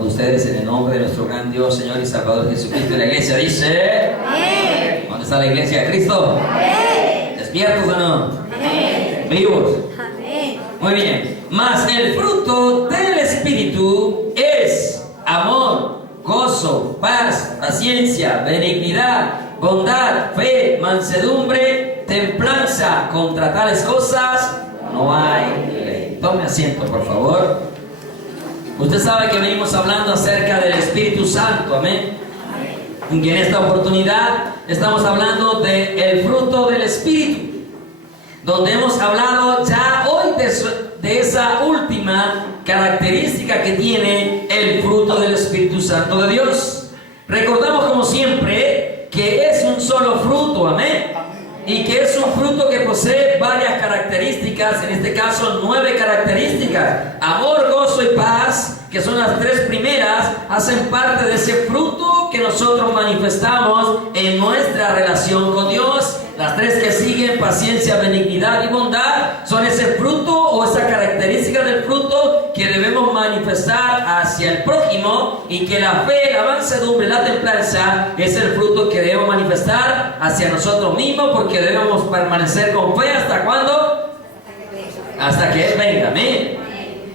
de ustedes en el nombre de nuestro gran Dios, Señor y Salvador Jesucristo. Y la iglesia dice: Amén. ¿Dónde está la iglesia de Cristo? Amén. ¿Despiertos o no? Amén. ¿Vivos? Amén. Muy bien. Mas el fruto del Espíritu es amor, gozo, paz, paciencia, benignidad, bondad, fe, mansedumbre, templanza. Contra tales cosas no hay ley. Tome asiento, por favor. Usted sabe que venimos hablando acerca del Espíritu Santo, amén. Y en esta oportunidad estamos hablando del fruto del Espíritu, donde hemos hablado ya hoy de esa última característica que tiene el fruto del Espíritu Santo de Dios. Recordamos como siempre que es un solo fruto, amén. Y que es un fruto que posee varias características, en este caso 9 características. Amor, gozo y paz, que son las 3 primeras, hacen parte de ese fruto que nosotros manifestamos en nuestra relación con Dios. Las 3 que siguen, paciencia, benignidad y bondad, son ese fruto o esa característica del fruto que debemos manifestar hacia el prójimo, y que la fe, la mansedumbre, la templanza es el fruto que debemos manifestar hacia nosotros mismos, porque debemos permanecer con fe. ¿Hasta cuándo? Hasta que Él venga, amén.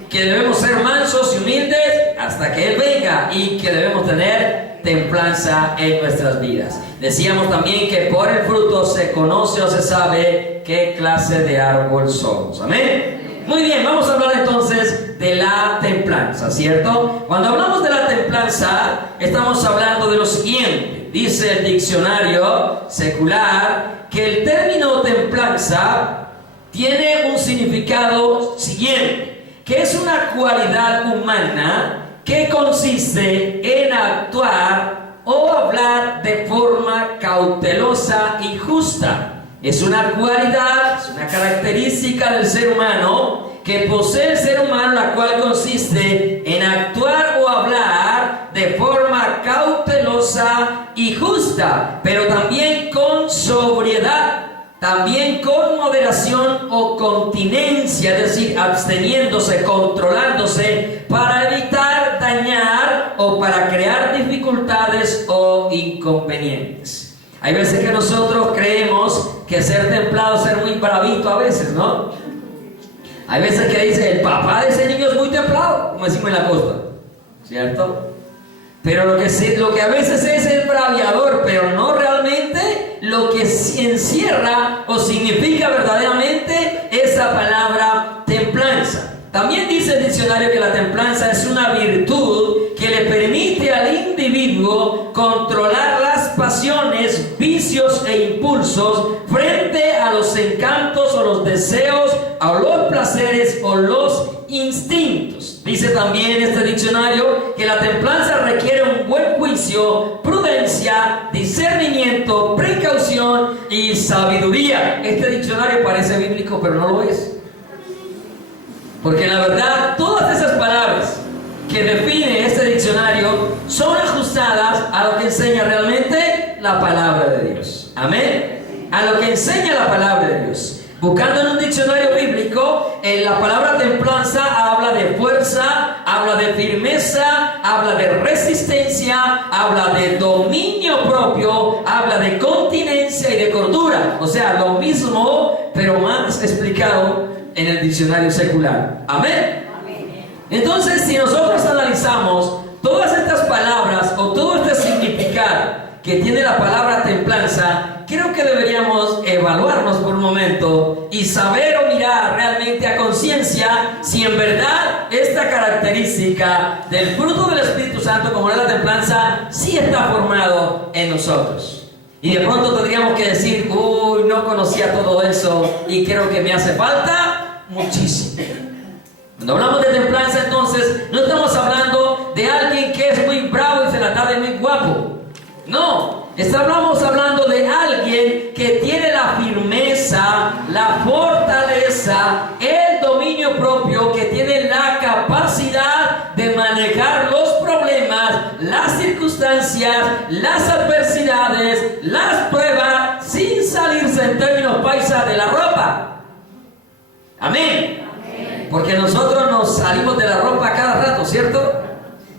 Que debemos ser mansos y humildes hasta que Él venga, y que debemos tener templanza en nuestras vidas. Decíamos también que por el fruto se conoce o se sabe qué clase de árbol somos, amén. Muy bien, vamos a hablar entonces de la templanza, ¿cierto? Cuando hablamos de la templanza, estamos hablando de lo siguiente. Dice el diccionario secular que el término templanza tiene un significado siguiente, que es una cualidad humana que consiste en actuar o hablar de forma cautelosa y justa. Es una cualidad, es una característica del ser humano que posee el ser humano, la cual consiste en actuar o hablar de forma cautelosa y justa, pero también con sobriedad, también con moderación o continencia, es decir, absteniéndose, controlándose, para evitar dañar o para crear dificultades o inconvenientes. Hay veces que nosotros creemos que ser templado es ser muy bravito a veces, ¿no? Hay veces que dice, el papá de ese niño es muy templado, como decimos en la costa, ¿cierto? Pero lo que a veces es el braviador, pero no realmente lo que encierra o significa verdaderamente esa palabra templanza. También dice el diccionario que la templanza es una virtud que le permite al individuo controlar las pasiones, vicios e impulsos frente a los encantos o los deseos, a los placeres o los instintos. Dice también este diccionario que la templanza requiere un buen juicio, prudencia, discernimiento, precaución y sabiduría. Este diccionario parece bíblico, pero no lo es. Porque la verdad, todas esas palabras que define este diccionario son ajustadas a lo que enseña realmente la palabra de Dios. Amén. A lo que enseña la palabra de Dios. Buscando en un diccionario bíblico, la palabra templanza habla de fuerza, habla de firmeza, habla de resistencia, habla de dominio propio, habla de continencia y de cordura. O sea, lo mismo, pero más explicado en el diccionario secular. Amén. Entonces, si nosotros analizamos todas estas palabras o todo este significado que tiene la palabra templanza, creo que deberíamos evaluarnos por un momento y saber o mirar realmente a conciencia si en verdad esta característica del fruto del Espíritu Santo, como es la templanza, sí está formado en nosotros. Y de pronto tendríamos que decir, uy, no conocía todo eso y creo que me hace falta muchísimo. Cuando hablamos de templanza, entonces, no estamos hablando de alguien que es muy bravo y se la da de muy guapo. No, estamos hablando de alguien que tiene la firmeza, la fortaleza, el dominio propio, que tiene la capacidad de manejar los problemas, las circunstancias, las adversidades, las pruebas, sin salirse en términos paisa de la ropa. Amén. Porque nosotros nos salimos de la ropa cada rato, ¿cierto?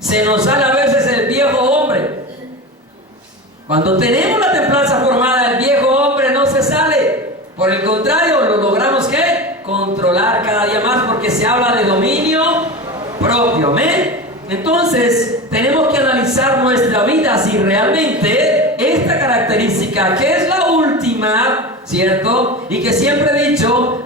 Se nos sale a veces el viejo hombre. Cuando tenemos la templanza formada, el viejo hombre no se sale. Por el contrario, lo logramos ¿qué? Controlar cada día más, porque se habla de dominio propio. ¿Amén? Entonces, tenemos que analizar nuestra vida si realmente esta característica, que es la última, ¿cierto? Y que siempre he dicho,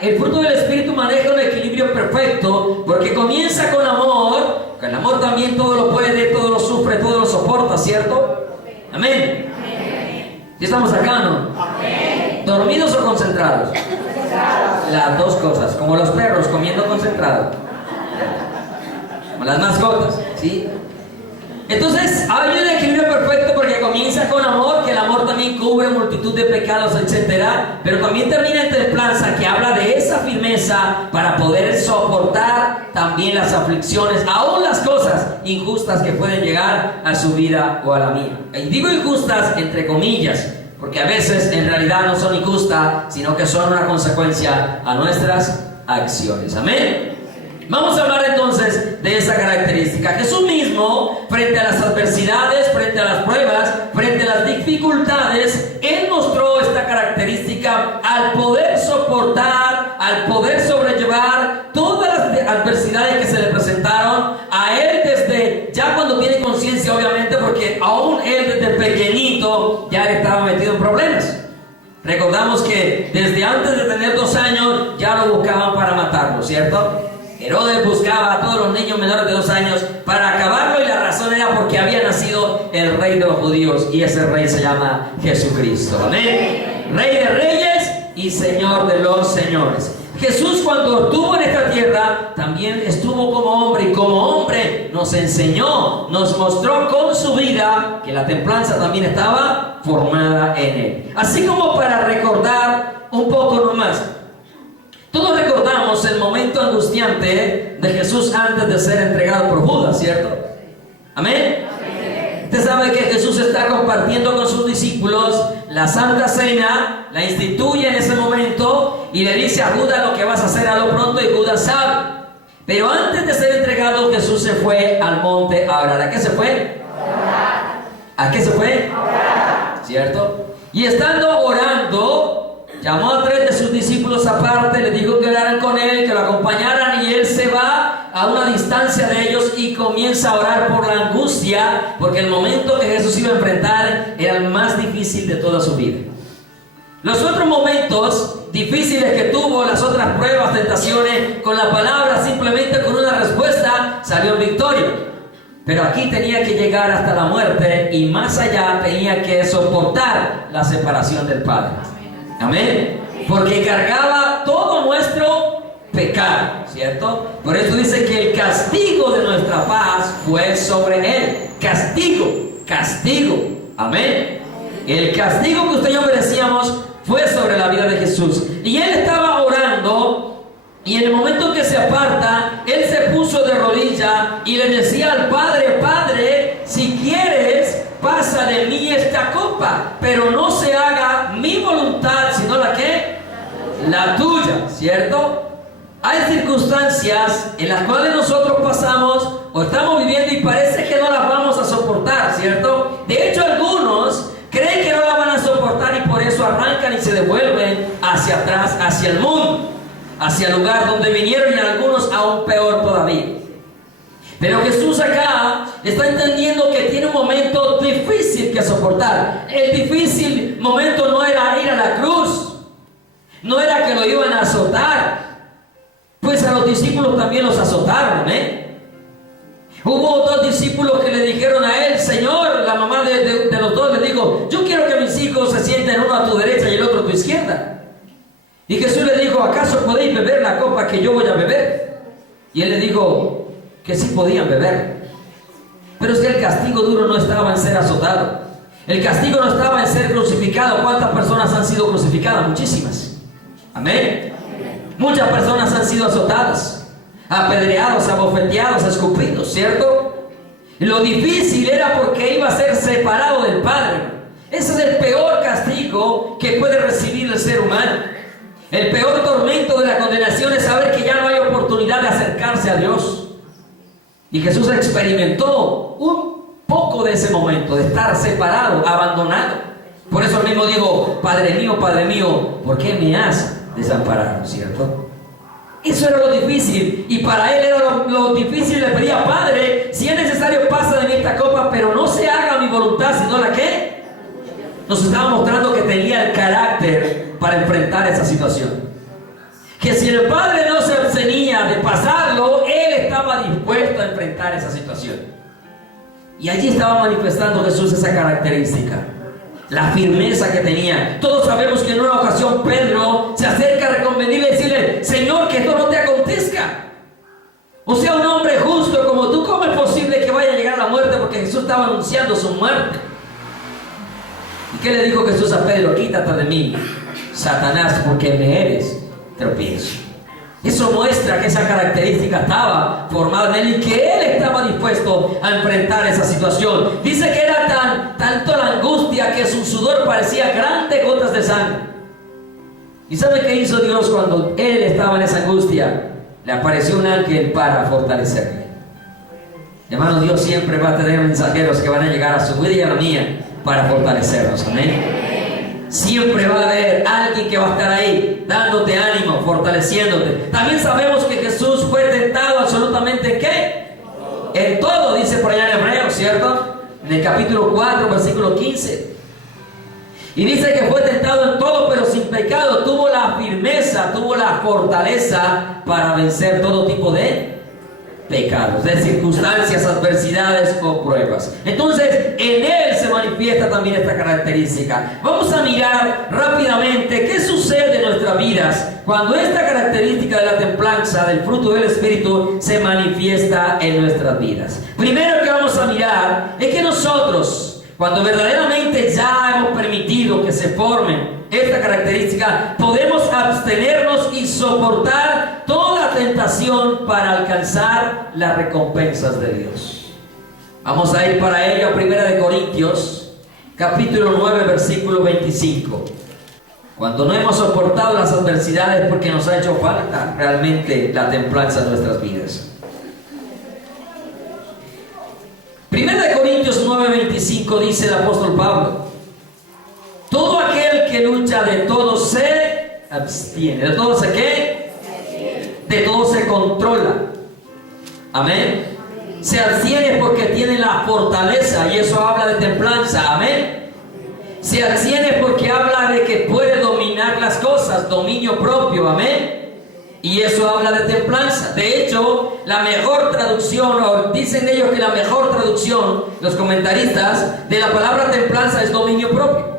el fruto del Espíritu maneja un equilibrio perfecto, porque comienza con amor, que el amor también todo lo puede, todo lo sufre, todo lo soporta, ¿cierto? Amén. ¿Sí estamos acá, no? Amén. ¿Dormidos o concentrados? Las dos cosas, como los perros comiendo concentrados. Como las mascotas, ¿sí? Entonces, hay un equilibrio perfecto porque comienza con amor, que el amor también cubre multitud de pecados, etcétera, pero también termina en templanza, que habla de esa firmeza para poder soportar también las aflicciones, aún las cosas injustas que pueden llegar a su vida o a la mía. Y digo injustas entre comillas, porque a veces en realidad no son injustas, sino que son una consecuencia a nuestras acciones. Amén. Vamos a hablar entonces de esa característica. Jesús mismo, frente a las adversidades, frente a las pruebas, frente a las dificultades, Él mostró esta característica al poder soportar, al poder sobrellevar todas las adversidades que se le presentaron a Él desde, ya cuando tiene conciencia obviamente, porque aún Él desde pequeñito ya estaba metido en problemas. Recordamos que desde antes de tener 2 años ya lo buscaban para matarlo, ¿cierto? Herodes buscaba a todos los niños menores de 2 años para acabarlo, y la razón era porque había nacido el rey de los judíos, y ese rey se llama Jesucristo. Amén. Rey de reyes y Señor de los señores. Jesús, cuando estuvo en esta tierra, también estuvo como hombre, y como hombre nos enseñó, nos mostró con su vida que la templanza también estaba formada en Él. Así como para recordar un poco nomás. Todos recordamos el momento angustiante de Jesús antes de ser entregado por Judas, ¿cierto? ¿Amén? Amén. Usted sabe que Jesús está compartiendo con sus discípulos la Santa Cena, la instituye en ese momento y le dice a Judas lo que vas a hacer a lo pronto, y Judas sabe. Pero antes de ser entregado, Jesús se fue al monte a orar. ¿A qué se fue? A orar. ¿A qué se fue? A orar. ¿Cierto? Y estando orando, llamó a 3 de sus discípulos aparte, les dijo que oraran con él, que lo acompañaran, y él se va a una distancia de ellos y comienza a orar por la angustia, porque el momento que Jesús iba a enfrentar era el más difícil de toda su vida. Los otros momentos difíciles que tuvo, las otras pruebas, tentaciones, con la palabra, simplemente con una respuesta, salió en victoria. Pero aquí tenía que llegar hasta la muerte, y más allá tenía que soportar la separación del Padre. Amén. Porque cargaba todo nuestro pecado, ¿cierto? Por eso dice que el castigo de nuestra paz fue sobre Él. Castigo. Amén. El castigo que usted y yo merecíamos fue sobre la vida de Jesús. Y Él estaba orando, y en el momento que se aparta, Él se puso de rodilla y le decía al Padre: Padre, si quieres, pasa de mí esta copa, pero no se haga mi voluntad, sino la que, la tuya, ¿cierto? Hay circunstancias en las cuales nosotros pasamos o estamos viviendo y parece que no las vamos a soportar, ¿cierto? De hecho, algunos creen que no las van a soportar, y por eso arrancan y se devuelven hacia atrás, hacia el mundo, hacia el lugar donde vinieron, y algunos aún peor todavía. Pero Jesús acá está entendiendo que tiene un momento difícil que soportar. El difícil momento no era ir a la cruz, no era que lo iban a azotar, pues a los discípulos también los azotaron, ¿eh? Hubo 2 discípulos que le dijeron a Él: Señor, la mamá de los 2 le dijo: yo quiero que mis hijos se sienten, uno a tu derecha y el otro a tu izquierda. Y Jesús le dijo: ¿acaso podéis beber la copa que yo voy a beber? Y Él le dijo que sí podían beber, pero es que el castigo duro no estaba en ser azotado, el castigo no estaba en ser crucificado. ¿Cuántas personas han sido crucificadas? Muchísimas. Amén. Muchas personas han sido azotadas, apedreados, abofeteados, escupidos, ¿cierto? Lo difícil era porque iba a ser separado del Padre. Ese es el peor castigo que puede recibir el ser humano. El peor tormento de la condenación es saber que ya no hay oportunidad de acercarse a Dios. Y Jesús experimentó un poco de ese momento, de estar separado, abandonado. Por eso mismo digo, Padre mío, ¿por qué me has desamparado? ¿Cierto? Eso era lo difícil. Y para él era lo difícil. Le pedía, Padre, si es necesario, pasa de mí esta copa, pero no se haga mi voluntad, sino la que. Nos estaba mostrando que tenía el carácter para enfrentar esa situación. Que si el Padre no se abstenía de pasarlo, él estaba dispuesto a enfrentar esa situación. Y allí estaba manifestando Jesús esa característica, la firmeza que tenía. Todos sabemos que en una ocasión Pedro se acerca a reconvenirle y decirle, Señor, que esto no te acontezca. O sea, un hombre justo como tú, ¿cómo es posible que vaya a llegar a la muerte? Porque Jesús estaba anunciando su muerte. ¿Y qué le dijo Jesús a Pedro? Quítate de mí, Satanás, porque me eres tropiezo. Eso muestra que esa característica estaba formada en él y que él estaba dispuesto a enfrentar esa situación. Dice que era tanto la angustia que su sudor parecía grandes gotas de sangre. ¿Y sabe qué hizo Dios cuando él estaba en esa angustia? Le apareció un ángel para fortalecerle. Hermano, Dios siempre va a tener mensajeros que van a llegar a su vida y a la mía para fortalecernos. Amén. Siempre va a haber alguien que va a estar ahí dándote ánimo, fortaleciéndote. También sabemos que Jesús fue tentado absolutamente ¿qué? En todo, dice por allá en Hebreos, ¿cierto? En el capítulo 4, versículo 15. Y dice que fue tentado en todo, pero sin pecado. Tuvo la firmeza, tuvo la fortaleza para vencer todo tipo de pecados, de circunstancias, adversidades o pruebas. Entonces, en él se manifiesta también esta característica. Vamos a mirar rápidamente qué sucede en nuestras vidas cuando esta característica de la templanza, del fruto del Espíritu, se manifiesta en nuestras vidas. Primero que vamos a mirar es que nosotros, cuando verdaderamente ya hemos permitido que se formen esta característica, podemos abstenernos y soportar toda tentación para alcanzar las recompensas de Dios. Vamos a ir para ello a 1 Corintios, capítulo 9, versículo 25. Cuando no hemos soportado las adversidades porque nos ha hecho falta realmente la templanza en nuestras vidas. 1 Corintios 9, 25 dice el apóstol Pablo: todo aquel que lucha de todo se abstiene. ¿De todo se qué? De todo se controla. Amén. Se abstiene porque tiene la fortaleza y eso habla de templanza. Amén. Se abstiene porque habla de que puede dominar las cosas, dominio propio. Amén. Y eso habla de templanza. De hecho, la mejor traducción, o dicen ellos que la mejor traducción, los comentaristas, de la palabra templanza es dominio propio.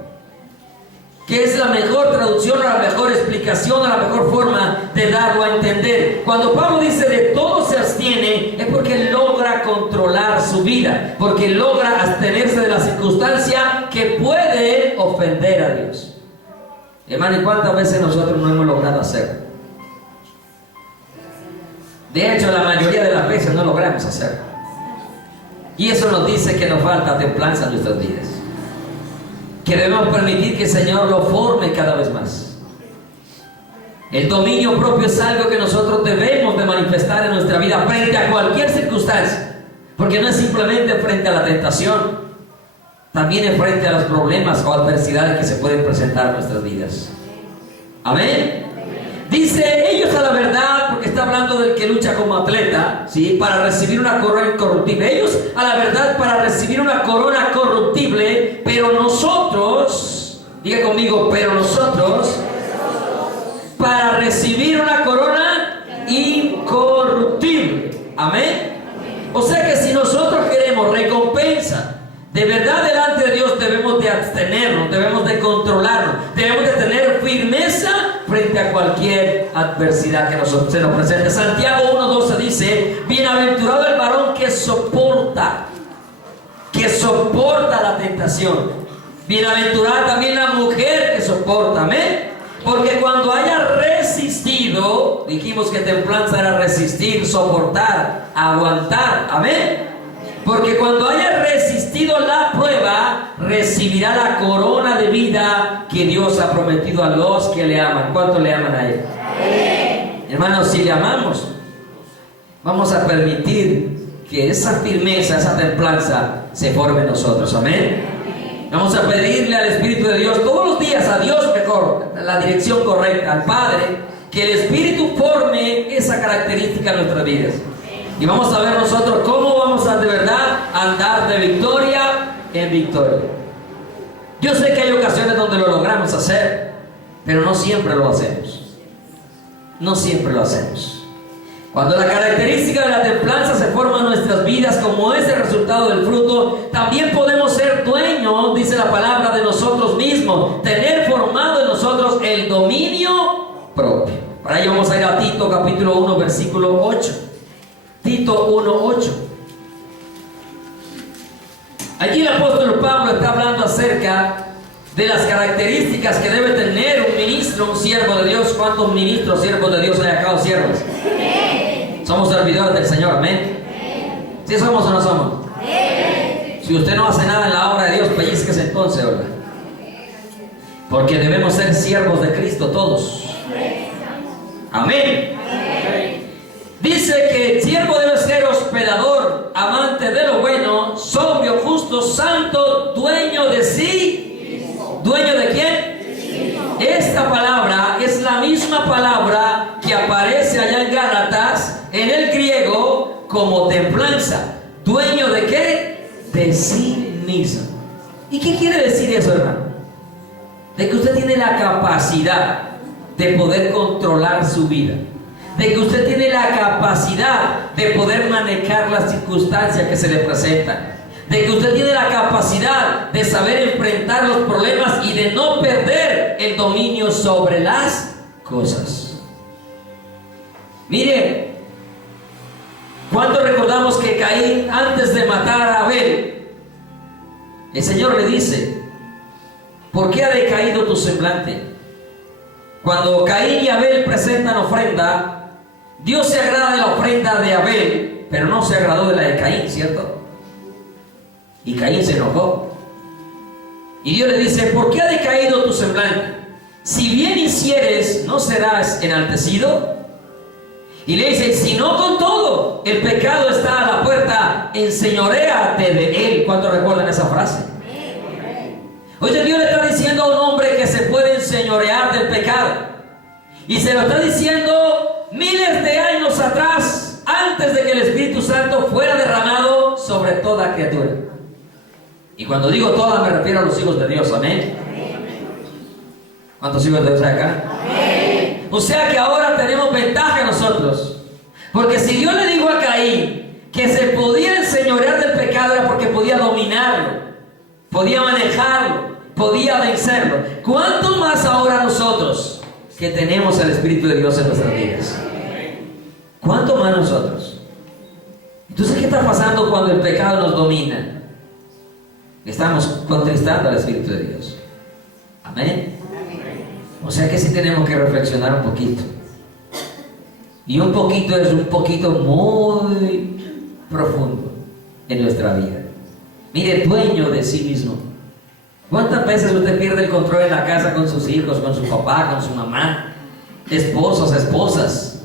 Que es la mejor traducción, o la mejor explicación, o la mejor forma de darlo a entender. Cuando Pablo dice de todo se abstiene, es porque logra controlar su vida, porque logra abstenerse de la circunstancia que puede ofender a Dios. Hermano, ¿y cuántas veces nosotros no hemos logrado hacerlo? De hecho, la mayoría de las veces no logramos hacerlo. Y eso nos dice que nos falta templanza en nuestras vidas. Que debemos permitir que el Señor lo forme cada vez más. El dominio propio es algo que nosotros debemos de manifestar en nuestra vida frente a cualquier circunstancia. Porque no es simplemente frente a la tentación, también es frente a los problemas o adversidades que se pueden presentar en nuestras vidas. Amén. Dice ellos a la verdad, porque está hablando del que lucha como atleta, ¿sí? Para recibir una corona incorruptible. Ellos a la verdad para recibir una corona corruptible, pero nosotros, diga conmigo, pero nosotros, para recibir una corona incorruptible. Amén. O sea que si nosotros queremos recompensa de verdad delante de Dios, debemos de abstenernos, debemos de controlarnos, debemos de tener firmeza frente a cualquier adversidad que se nos presente. Santiago 1:12 dice: bienaventurado el varón que soporta la tentación. Bienaventurada también la mujer que soporta. Amén. Porque cuando haya resistido, dijimos que templanza era resistir, soportar, aguantar. Amén. Porque cuando haya resistido la prueba, recibirá la corona de vida que Dios ha prometido a los que le aman. ¿Cuántos le aman a Él? Hermanos, si le amamos, vamos a permitir que esa firmeza, esa templanza se forme en nosotros. Amén. Vamos a pedirle al Espíritu de Dios todos los días, a Dios mejor, la dirección correcta, al Padre, que el Espíritu forme esa característica en nuestras vidas. Y vamos a ver nosotros cómo vamos a de verdad andar de victoria en victoria. Yo sé que hay ocasiones donde lo logramos hacer, pero no siempre lo hacemos. No siempre lo hacemos. Cuando la característica de la templanza se forma en nuestras vidas como es el resultado del fruto, también podemos ser dueños, dice la palabra, de nosotros mismos, tener formado en nosotros el dominio propio. Para ello vamos a ir a Tito capítulo 1 versículo 8. Tito 1:8. Allí el apóstol Pablo está hablando acerca de las características que debe tener un ministro, un siervo de Dios. ¿Cuántos ministros, siervos de Dios hay acá o siervos? Somos servidores del Señor, amén. ¿Sí somos o no somos? Si usted no hace nada en la obra de Dios, pellizquese entonces, ¿verdad? Porque debemos ser siervos de Cristo todos. Amén. Dice que el siervo debe ser hospedador, amante de lo bueno, sobrio, justo, santo, dueño de sí. ¿Dueño de quién? Esta palabra es la misma palabra que aparece allá en Gálatas, en el griego, como templanza. ¿Dueño de qué? De sí mismo. ¿Y qué quiere decir eso, hermano? De que usted tiene la capacidad de poder controlar su vida. De que usted tiene la capacidad de poder manejar las circunstancias que se le presentan. De que usted tiene la capacidad de saber enfrentar los problemas y de no perder el dominio sobre las cosas. Mire, ¿cuánto recordamos que Caín, antes de matar a Abel, el Señor le dice: ¿por qué ha decaído tu semblante? Cuando Caín y Abel presentan ofrenda, Dios se agrada de la ofrenda de Abel, pero no se agradó de la de Caín, ¿cierto? Y Caín se enojó. Y Dios le dice: ¿por qué ha decaído tu semblante? Si bien hicieres, ¿no serás enaltecido? Y le dice: si no, con todo, el pecado está a la puerta, enseñoréate de él. ¿Cuántos recuerdan esa frase? Oye, Dios le está diciendo a un hombre que se puede enseñorear del pecado. Y se lo está diciendo miles de años atrás, antes de que el Espíritu Santo fuera derramado sobre toda criatura. Y cuando digo toda, me refiero a los hijos de Dios. Amén. ¿Cuántos hijos de Dios hay acá? Amén. O sea que ahora tenemos ventaja nosotros. Porque si Dios le dijo a Caín que se podía enseñorear del pecado, era porque podía dominarlo, podía manejarlo, podía vencerlo. ¿Cuánto más ahora nosotros que tenemos el Espíritu de Dios en nuestras vidas? ¿Cuánto más nosotros? Entonces, ¿qué está pasando cuando el pecado nos domina? Estamos contristando al Espíritu de Dios. Amén. O sea que sí tenemos que reflexionar un poquito. Y un poquito es un poquito muy profundo en nuestra vida. Mire, dueño de sí mismo. ¿Cuántas veces usted pierde el control en la casa con sus hijos, con su papá, con su mamá, esposos, esposas,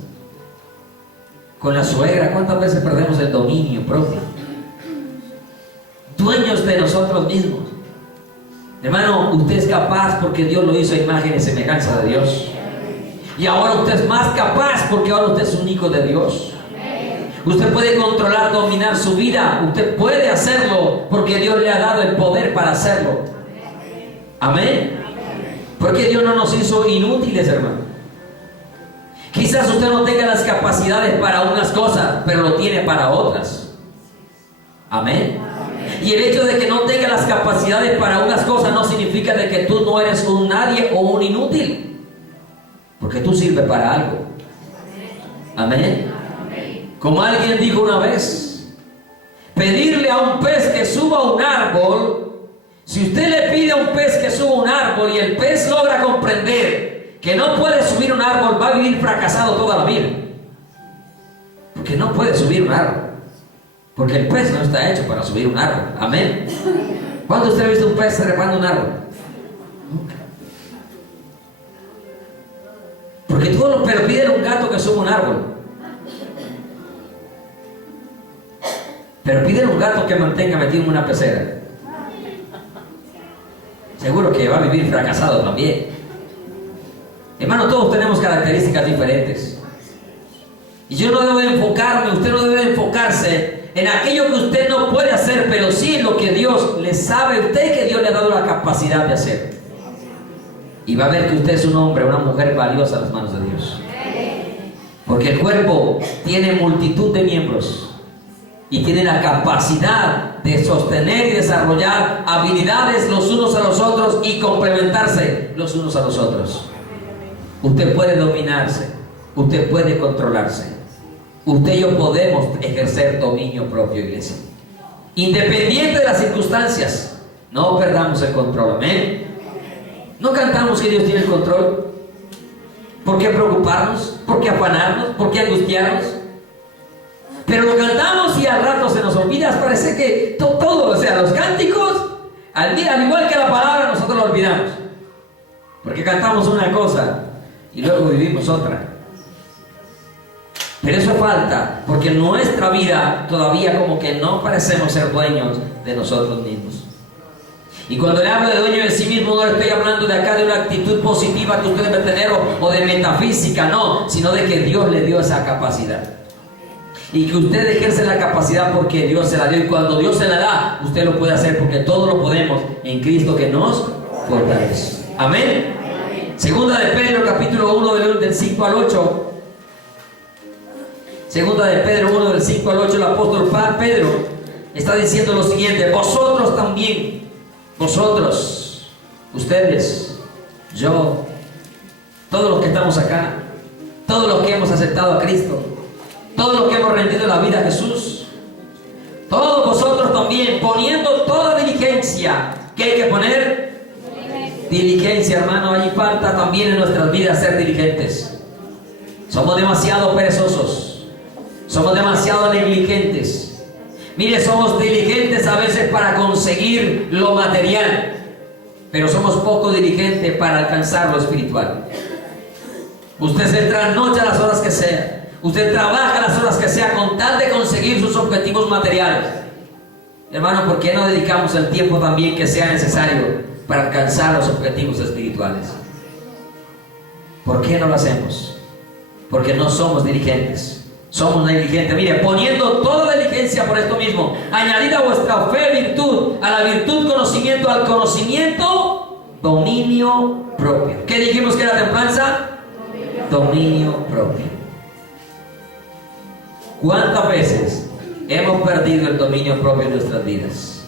con la suegra? ¿Cuántas veces perdemos el dominio propio? Dueños de nosotros mismos. Hermano, usted es capaz porque Dios lo hizo a imagen y semejanza de Dios. Y ahora usted es más capaz porque ahora usted es un hijo de Dios. Usted puede controlar, dominar su vida. Usted puede hacerlo porque Dios le ha dado el poder para hacerlo. Amén. Porque Dios no nos hizo inútiles, hermano. Quizás usted no tenga las capacidades para unas cosas, pero lo tiene para otras. Amén. Y el hecho de que no tenga las capacidades para unas cosas no significa de que tú no eres un nadie o un inútil, porque tú sirves para algo. Amén. Como alguien dijo una vez, pedirle a un pez que suba a un árbol, si usted le pide a un pez que suba a un árbol y el pez logra comprender que no puede subir un árbol, va a vivir fracasado toda la vida, porque no puede subir un árbol. Porque el pez no está hecho para subir un árbol. Amén. ¿Cuándo usted ha visto un pez trepando un árbol? Nunca. Porque todos los perros piden un gato que suba un árbol. Pero pídele a un gato que mantenga metido en una pecera. Seguro que va a vivir fracasado también. Hermano, todos tenemos características diferentes. Y yo no debo de enfocarme, usted no debe de enfocarse en aquello que usted no puede hacer, pero sí en lo que Dios le sabe a usted que Dios le ha dado la capacidad de hacer. Y va a ver que usted es un hombre, una mujer valiosa en las manos de Dios. Porque el cuerpo tiene multitud de miembros y tiene la capacidad de sostener y desarrollar habilidades los unos a los otros y complementarse los unos a los otros. Usted puede dominarse, usted puede controlarse. Usted y yo podemos ejercer dominio propio, iglesia. Independiente de las circunstancias, no perdamos el control, amén. No cantamos que Dios tiene el control. ¿Por qué preocuparnos? ¿Por qué afanarnos? ¿Por qué angustiarnos? Pero lo cantamos y al rato se nos olvida. Parece que todo, o sea, los cánticos, al igual que la palabra, nosotros lo olvidamos. Porque cantamos una cosa y luego vivimos otra. Pero eso falta, porque en nuestra vida todavía como que no parecemos ser dueños de nosotros mismos. Y cuando le hablo de dueño de sí mismo, no le estoy hablando de acá de una actitud positiva que usted debe tener o de metafísica, no, sino de que Dios le dio esa capacidad. Y que usted ejerce la capacidad porque Dios se la dio. Y cuando Dios se la da, usted lo puede hacer porque todo lo podemos en Cristo que nos fortalece. Amén. Segunda de Pedro, capítulo 1, del 5 al 8. Segunda de Pedro 1, del 5 al 8, el apóstol Pedro está diciendo lo siguiente: vosotros también, vosotros, ustedes, yo, todos los que estamos acá, todos los que hemos aceptado a Cristo, todos los que hemos rendido la vida a Jesús, todos vosotros también, poniendo toda diligencia. ¿Qué hay que poner? Diligencia, hermano. Allí falta también en nuestras vidas ser diligentes. Somos demasiado perezosos, somos demasiado negligentes. Mire, somos diligentes a veces para conseguir lo material, pero somos poco diligentes para alcanzar lo espiritual. Usted se trasnocha las horas que sea, usted trabaja las horas que sea con tal de conseguir sus objetivos materiales. Hermano, ¿por qué no dedicamos el tiempo también que sea necesario para alcanzar los objetivos espirituales? ¿Por qué no lo hacemos? Porque no somos diligentes. Somos negligentes. Mire, poniendo toda diligencia por esto mismo, añadid a vuestra fe virtud, a la virtud conocimiento, al conocimiento dominio propio. ¿Qué dijimos que era templanza? Dominio propio. ¿Cuántas veces hemos perdido el dominio propio en nuestras vidas?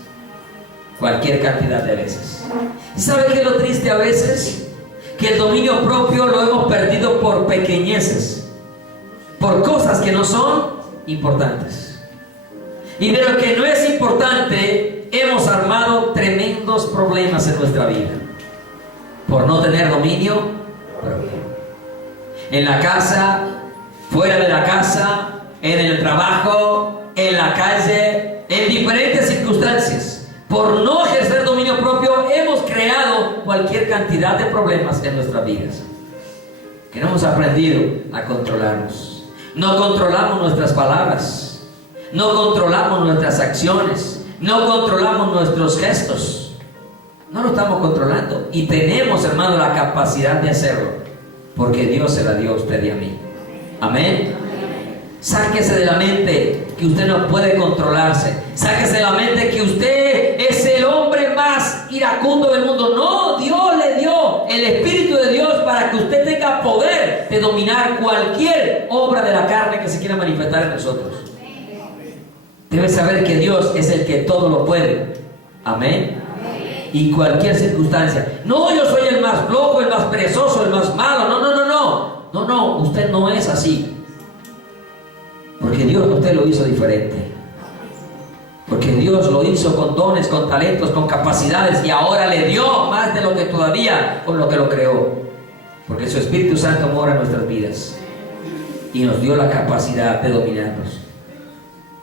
Cualquier cantidad de veces. ¿Sabe qué es lo triste a veces? Que el dominio propio lo hemos perdido por pequeñeces, por cosas que no son importantes. Y de lo que no es importante, hemos armado tremendos problemas en nuestra vida, por no tener dominio propio. En la casa, fuera de la casa, en el trabajo, en la calle, en diferentes circunstancias, por no ejercer dominio propio, hemos creado cualquier cantidad de problemas en nuestras vidas, que no hemos aprendido a controlarnos. No controlamos nuestras palabras, no controlamos nuestras acciones, no controlamos nuestros gestos. No lo estamos controlando. Y tenemos, hermano, la capacidad de hacerlo, porque Dios se la dio a usted y a mí. Amén. Sáquese de la mente que usted no puede controlarse. Sáquese de la mente que usted es el hombre más iracundo del mundo. No, Dios le dio el Espíritu de Dios para que usted tenga poder de dominar cualquier obra de la carne que se quiera manifestar en nosotros. Debe saber que Dios es el que todo lo puede. Amén. Y cualquier circunstancia. No, yo soy el más flojo, el más perezoso, el más malo. No, usted no es así. Porque Dios a usted lo hizo diferente. Porque Dios lo hizo con dones, con talentos, con capacidades, y ahora le dio más de lo que todavía con lo que lo creó. Porque su Espíritu Santo mora en nuestras vidas y nos dio la capacidad de dominarnos.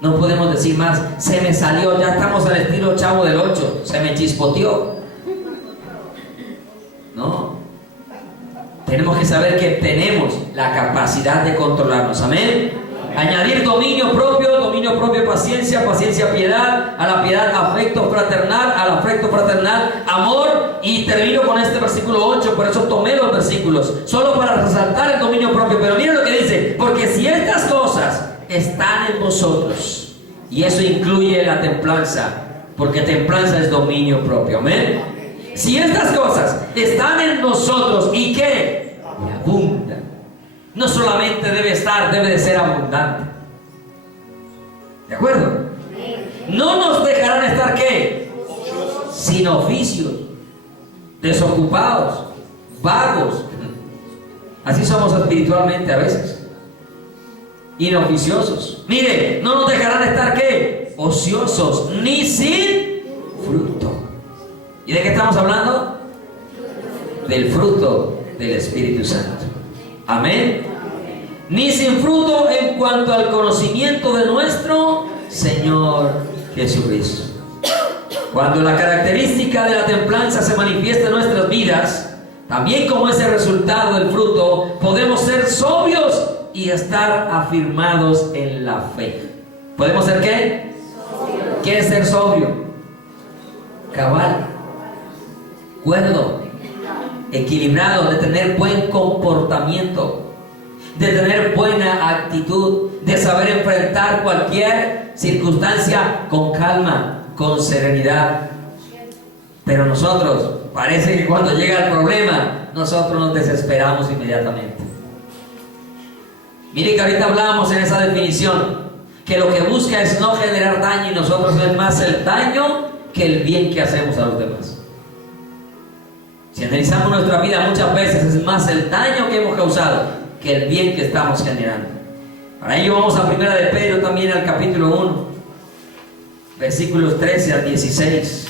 No podemos decir más, se me salió, ya estamos al estilo Chavo del 8, se me chispoteó. No. Tenemos que saber que tenemos la capacidad de controlarnos. Amén. Añadir dominio propio dominio propio paciencia, paciencia piedad, a la piedad afecto fraternal, al afecto fraternal amor. Y termino con este versículo 8, por eso tomé los versículos, solo para resaltar el dominio propio. Pero miren lo que dice: porque si estas cosas están en vosotros, y eso incluye la templanza, porque templanza es dominio propio, amén. Si estas cosas están en nosotros, ¿y qué? Y abundan. No solamente debe estar, debe de ser abundante. ¿De acuerdo? No nos dejarán estar, ¿qué? Sin oficios, desocupados, vagos. Así somos espiritualmente a veces. Inoficiosos. Mire, no nos dejarán estar, ¿qué? Ociosos, ni sin fruto. ¿Y de qué estamos hablando? Del fruto del Espíritu Santo. Amén. Ni sin fruto en cuanto al conocimiento de nuestro Señor Jesucristo. Cuando la característica de la templanza se manifiesta en nuestras vidas, también como ese resultado del fruto, podemos ser sobrios y estar afirmados en la fe. ¿Podemos ser qué? ¿Qué es ser sobrio? Cabal, cuerdo, equilibrado, de tener buen comportamiento, de tener buena actitud, de saber enfrentar cualquier circunstancia con calma, con serenidad. Pero nosotros, parece que cuando llega el problema, nosotros nos desesperamos inmediatamente. Mire que ahorita hablábamos en esa definición, que lo que busca es no generar daño, y nosotros es más el daño que el bien que hacemos a los demás. Si analizamos nuestra vida, muchas veces es más el daño que hemos causado que el bien que estamos generando. Para ello vamos a 1 de Pedro también, al capítulo 1, versículos 13 al 16.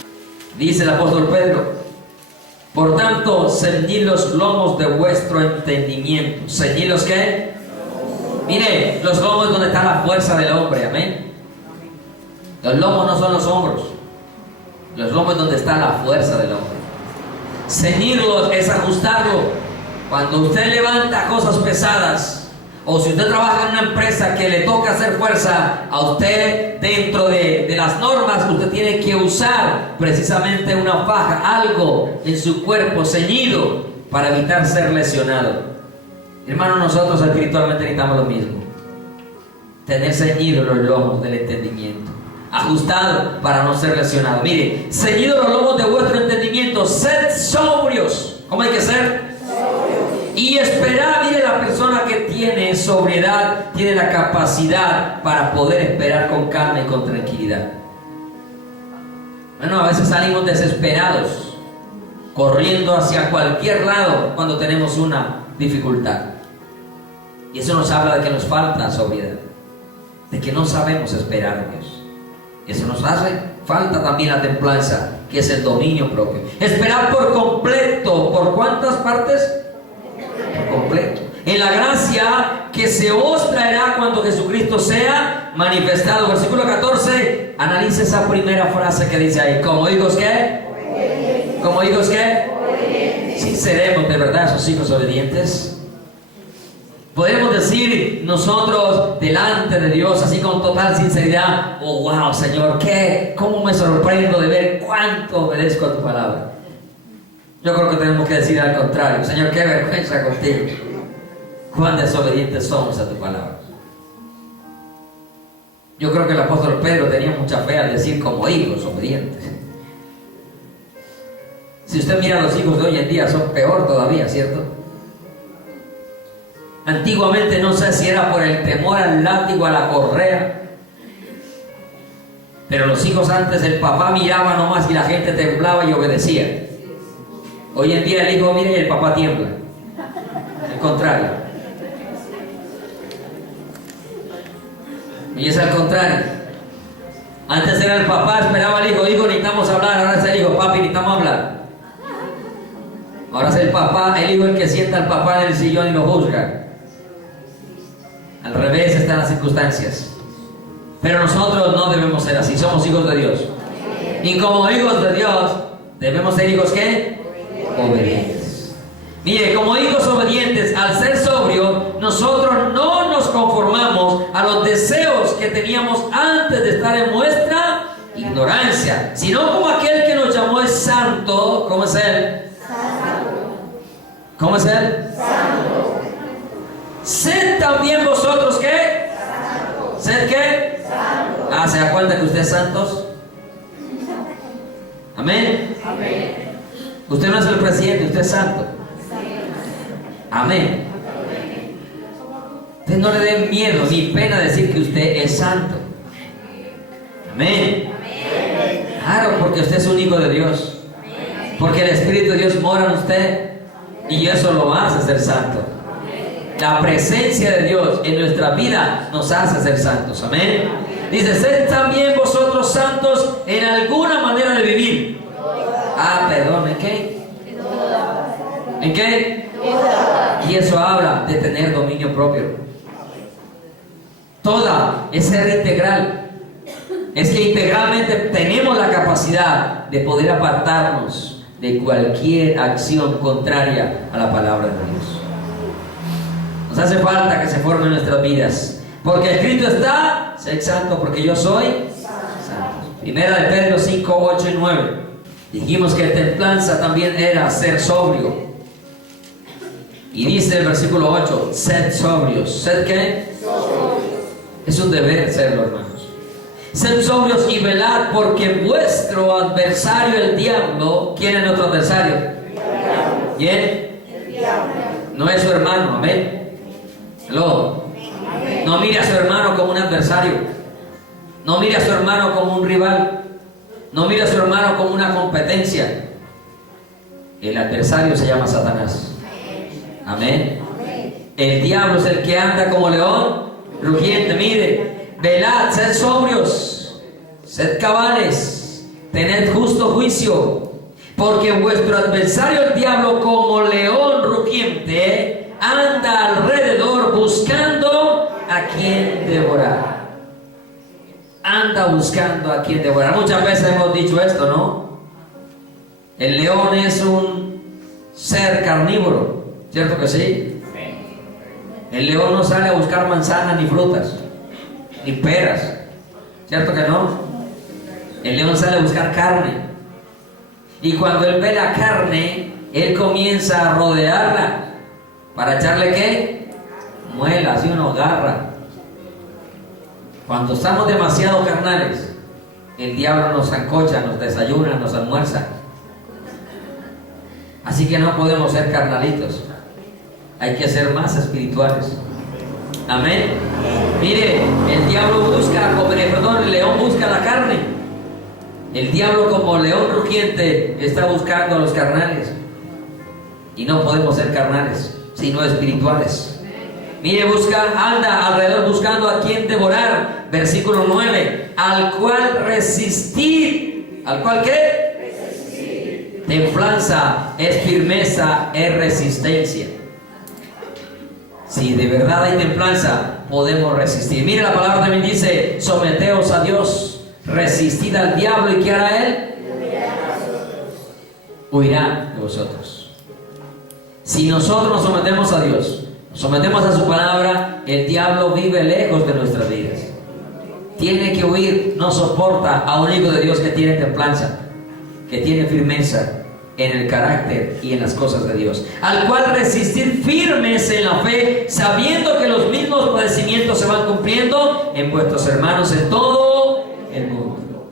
Dice el apóstol Pedro: por tanto, ceñid los lomos de vuestro entendimiento. ¿Ceñid los qué? Mire, los lomos es donde está la fuerza del hombre, amén. Los lomos no son los hombros. Los lomos es donde está la fuerza del hombre. Ceñirlos es ajustarlo. Cuando usted levanta cosas pesadas, o si usted trabaja en una empresa que le toca hacer fuerza, a usted dentro de las normas, usted tiene que usar precisamente una faja, algo en su cuerpo ceñido para evitar ser lesionado. Hermanos, nosotros espiritualmente necesitamos lo mismo: tener ceñidos los lomos del entendimiento, ajustado para no ser lesionado. Mire, ceñidos los lomos de vuestro entendimiento, sed sobrios. ¿Cómo hay que ser? Y esperar. Mire, la persona que tiene sobriedad tiene la capacidad para poder esperar con calma y con tranquilidad. Bueno, a veces salimos desesperados, corriendo hacia cualquier lado cuando tenemos una dificultad. Y eso nos habla de que nos falta sobriedad, de que no sabemos esperar a Dios. Eso nos hace falta también la templanza, que es el dominio propio. Esperar por completo. ¿Por cuántas partes? Por completo. En la gracia que se os traerá cuando Jesucristo sea manifestado. Versículo 14. Analice esa primera frase que dice ahí. ¿Como hijos qué? ¿Como hijos qué? ¿Sí seremos de verdad esos hijos obedientes? Podemos decir nosotros delante de Dios, así con total sinceridad: oh wow, Señor, ¿cómo me sorprendo de ver cuánto obedezco a tu palabra? Yo creo que tenemos que decir al contrario: Señor, qué vergüenza contigo, cuán desobedientes somos a tu palabra. Yo creo que el apóstol Pedro tenía mucha fe al decir como hijos obedientes. Si usted mira a los hijos de hoy en día, son peor todavía, ¿cierto? Antiguamente, no sé si era por el temor al látigo, a la correa, pero los hijos antes, el papá miraba nomás y la gente temblaba y obedecía. Hoy en día el hijo mira y el papá tiembla. Al contrario. Y es al contrario. Antes era el papá, esperaba al hijo: hijo, necesitamos hablar. Ahora es el hijo: papi, necesitamos hablar. Ahora es el papá, el hijo, el que sienta al papá en el sillón y lo juzga. Al revés están las circunstancias. Pero nosotros no debemos ser así. Somos hijos de Dios. Y como hijos de Dios, debemos ser hijos ¿qué? Obedientes. Mire, como hijos obedientes, al ser sobrios, nosotros no nos conformamos a los deseos que teníamos antes de estar en nuestra ignorancia, sino como aquel que nos llamó es santo. ¿Cómo es Él? Santo. ¿Cómo es Él? Santo. Sed también vosotros, ¿qué? Santo. ¿Sed qué? Santo. ¿Se da cuenta que ustedes santos? Amén. Amén. Usted no es el presidente, usted es santo. Amén. Usted no le dé miedo ni pena decir que usted es santo. Amén. Claro, porque usted es un hijo de Dios. Porque el Espíritu de Dios mora en usted. Y eso lo hace ser santo. La presencia de Dios en nuestra vida nos hace ser santos. Amén. Dice, sed también vosotros santos en alguna manera de vivir. Perdón, ¿en qué? ¿En qué? Y eso habla de tener dominio propio. Toda es ser integral. Es que integralmente tenemos la capacidad de poder apartarnos de cualquier acción contraria a la palabra de Dios. Nos hace falta que se forme en nuestras vidas, porque escrito está, sé santo porque yo soy santo. Primera de Pedro 5, 8 y 9. Dijimos que templanza también era ser sobrio. Y dice el versículo 8, sed sobrios. ¿Sed qué? Sobrios. Es un deber serlo, hermanos. Sed sobrios y velad, porque vuestro adversario, el diablo, ¿quién es nuestro adversario? ¿Quién? El diablo. No es su hermano, amén. Hello. No mire a su hermano como un adversario. No mire a su hermano como un rival. No mire a su hermano como una competencia. El adversario se llama Satanás. Amén. El diablo es el que anda como león rugiente. Mire, velad, sed sobrios, sed cabales, tened justo juicio, porque vuestro adversario el diablo como león rugiente anda alrededor buscando a quien devorar. Anda buscando a quien devorar. Muchas veces hemos dicho esto, ¿no? El león es un ser carnívoro, ¿cierto que sí? El león no sale a buscar manzanas ni frutas ni peras, ¿cierto que no? El león sale a buscar carne, y cuando él ve la carne, él comienza a rodearla para echarle ¿qué? Muelas, y uno garra. Cuando estamos demasiado carnales, el diablo nos zancocha, nos desayuna, nos almuerza. Así que no podemos ser carnalitos, hay que ser más espirituales. Amén. Mire, el diablo busca, el león busca la carne. El diablo como león rugiente está buscando a los carnales. Y no podemos ser carnales, sino espirituales. Mire, anda alrededor buscando a quien devorar. Versículo 9. Al cual resistir. ¿Al cual qué? Resistir. Templanza es firmeza, es resistencia. Si de verdad hay templanza, podemos resistir. Mire, la palabra también dice, someteos a Dios, resistid al diablo, ¿y qué hará él? Huirá de vosotros. Si nosotros nos sometemos a Dios, nos sometemos a su palabra, el diablo vive lejos de nuestras vidas. Tiene que huir, no soporta a un hijo de Dios que tiene templanza, que tiene firmeza en el carácter y en las cosas de Dios, al cual resistir firmes en la fe, sabiendo que los mismos padecimientos se van cumpliendo en vuestros hermanos en todo el mundo.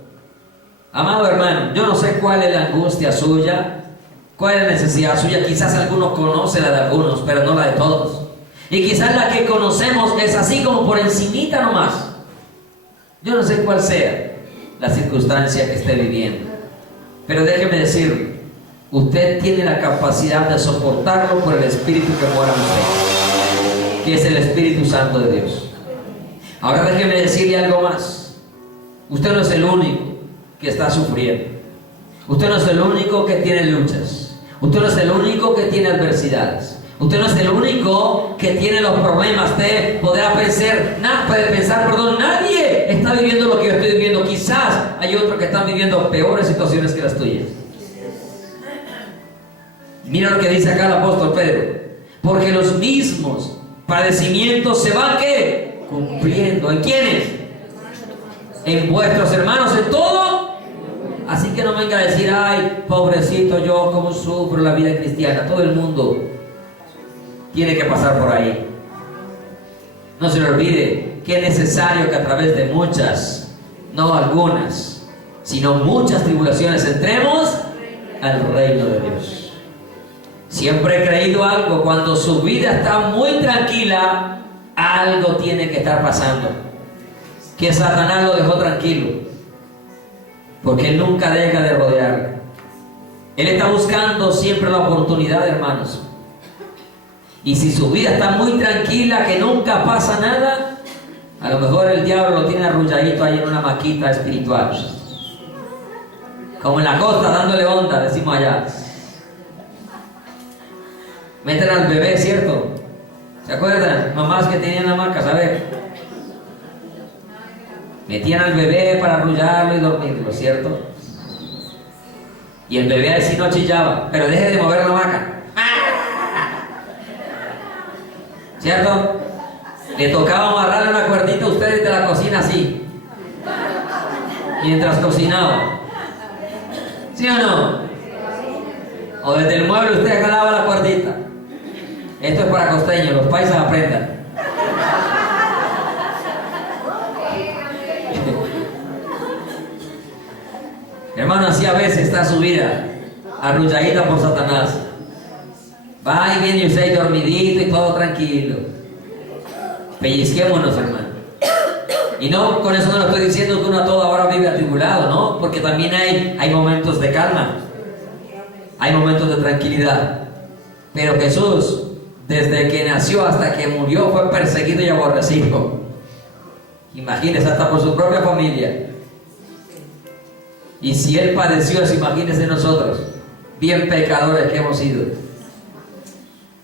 Amado hermano, yo no sé cuál es la angustia suya, cuál es la necesidad suya. Quizás algunos conocen la de algunos, pero no la de todos. Y quizás la que conocemos es así como por encimita nomás. Yo no sé cuál sea la circunstancia que esté viviendo, pero déjeme decirle, usted tiene la capacidad de soportarlo por el Espíritu que mora en usted, que es el Espíritu Santo de Dios. Ahora déjeme decirle algo más. Usted no es el único que está sufriendo. Usted no es el único que tiene luchas. Usted no es el único que tiene adversidades. Usted no es el único que tiene los problemas. Usted podrá pensar, nadie está viviendo lo que yo estoy viviendo. Quizás hay otros que están viviendo peores situaciones que las tuyas. Mira lo que dice acá el apóstol Pedro. Porque los mismos padecimientos se van, ¿qué? Cumpliendo. ¿En quiénes? En vuestros hermanos, en todo. Así que no venga a decir, ay, pobrecito yo, cómo sufro la vida cristiana. Todo el mundo tiene que pasar por ahí. No se le olvide que es necesario que a través de muchas, no algunas, sino muchas tribulaciones entremos al reino de Dios. Siempre he creído algo: cuando su vida está muy tranquila, algo tiene que estar pasando, que Satanás lo dejó tranquilo, porque él nunca deja de rodearle. Él está buscando siempre la oportunidad, hermanos. Y si su vida está muy tranquila, que nunca pasa nada, a lo mejor el diablo lo tiene arrulladito ahí en una maquita espiritual, como en la costa, dándole onda, decimos allá. Meten al bebé, ¿cierto? ¿Se acuerdan? Mamás que tenían hamacas, a ver. Metían al bebé para arrullarlo y dormirlo, ¿cierto? Y el bebé así no chillaba, pero deje de mover la hamaca, ¿cierto? Le tocaba amarrarle una cuerdita a ustedes de la cocina así, mientras cocinaba. ¿Sí o no? O desde el mueble usted jalaba la cuerdita. Esto es para costeños, los paisas aprendan. Hermano, así a veces está su vida arrulladita por Satanás. Va y viene usted dormidito y todo tranquilo. Pellizquémonos, hermano. Y no, con eso no le estoy diciendo que uno a toda hora vive atribulado, ¿no? Porque también hay momentos de calma, hay momentos de tranquilidad. Pero Jesús, desde que nació hasta que murió, fue perseguido y aborrecido. Imagínese, hasta por su propia familia. Y si Él padeció eso, imagínese nosotros, bien pecadores que hemos sido.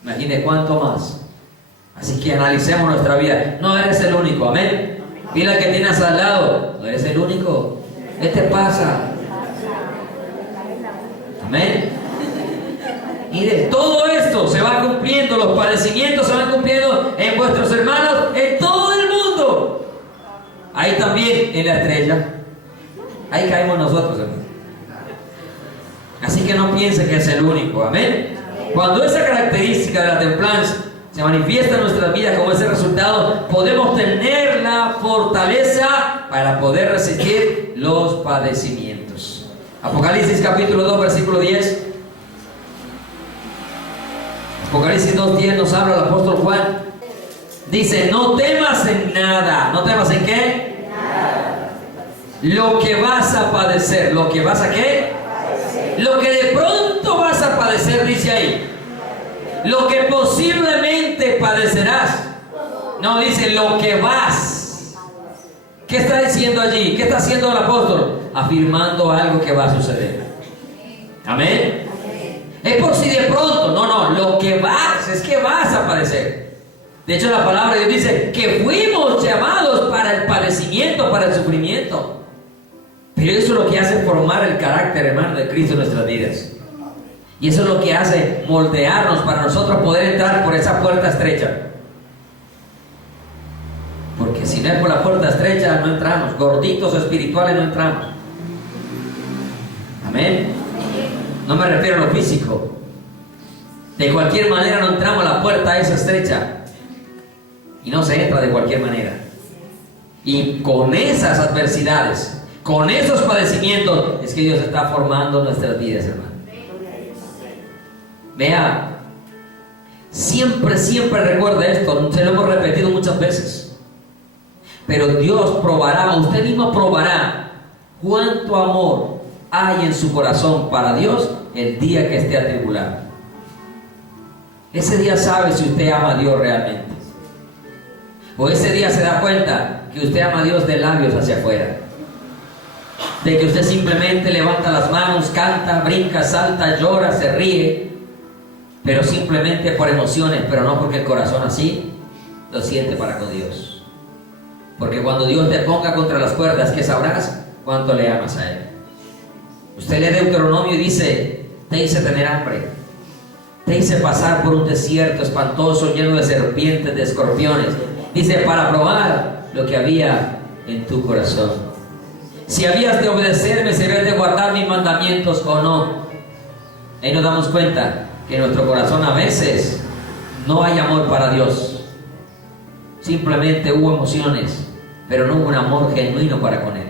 Imagínese cuánto más. Así que analicemos nuestra vida. No eres el único, amén. Dile al que tienes al lado, no eres el único. ¿Qué te pasa? Amén. Mire, todo esto se va cumpliendo, los padecimientos se van cumpliendo en vuestros hermanos, en todo el mundo. Ahí también en la estrella. Ahí caemos nosotros, hermano. Así que no piense que es el único, amén. Cuando esa característica de la templanza se manifiesta en nuestras vidas como ese resultado, podemos tener la fortaleza para poder resistir los padecimientos. Apocalipsis capítulo 2, versículo 10. Apocalipsis 2:10 nos habla el apóstol Juan. Dice, no temas en nada. ¿No temas en qué? Nada. Lo que vas a padecer. ¿Lo que vas a qué? Padecer. Lo que de pronto vas a padecer, dice ahí. Lo que posiblemente padecerás. No, dice lo que vas. ¿Qué está diciendo allí? ¿Qué está haciendo el apóstol? Afirmando algo que va a suceder. Amén. Es por si de pronto. No, lo que vas, es que vas a padecer. De hecho, la palabra de Dios dice que fuimos llamados para el padecimiento, para el sufrimiento. Pero eso es lo que hace formar el carácter, hermano, de Cristo en nuestras vidas. Y eso es lo que hace moldearnos para nosotros poder entrar por esa puerta estrecha. Porque si no es por la puerta estrecha, no entramos. Gorditos espirituales no entramos. Amén. No me refiero a lo físico. De cualquier manera no entramos a la puerta esa estrecha. Y no se entra de cualquier manera. Y con esas adversidades, con esos padecimientos, es que Dios está formando nuestras vidas, hermano. Vea, siempre recuerde esto, se lo hemos repetido muchas veces. Pero Dios probará, usted mismo probará cuánto amor hay en su corazón para Dios el día que esté atribulado. Ese día sabe si usted ama a Dios realmente. O ese día se da cuenta que usted ama a Dios de labios hacia afuera. De que usted simplemente levanta las manos, canta, brinca, salta, llora, se ríe. Pero simplemente por emociones, pero no porque el corazón así lo siente para con Dios. Porque cuando Dios te ponga contra las cuerdas, ¿qué sabrás? Cuánto le amas a Él. Usted lee Deuteronomio y dice, te hice tener hambre te hice pasar por un desierto espantoso lleno de serpientes, de escorpiones. Dice, para probar lo que había en tu corazón. Si habías de obedecerme, si habías de guardar mis mandamientos o no. Ahí nos damos cuenta que en nuestro corazón a veces no hay amor para Dios. Simplemente hubo emociones, pero no hubo un amor genuino para con Él.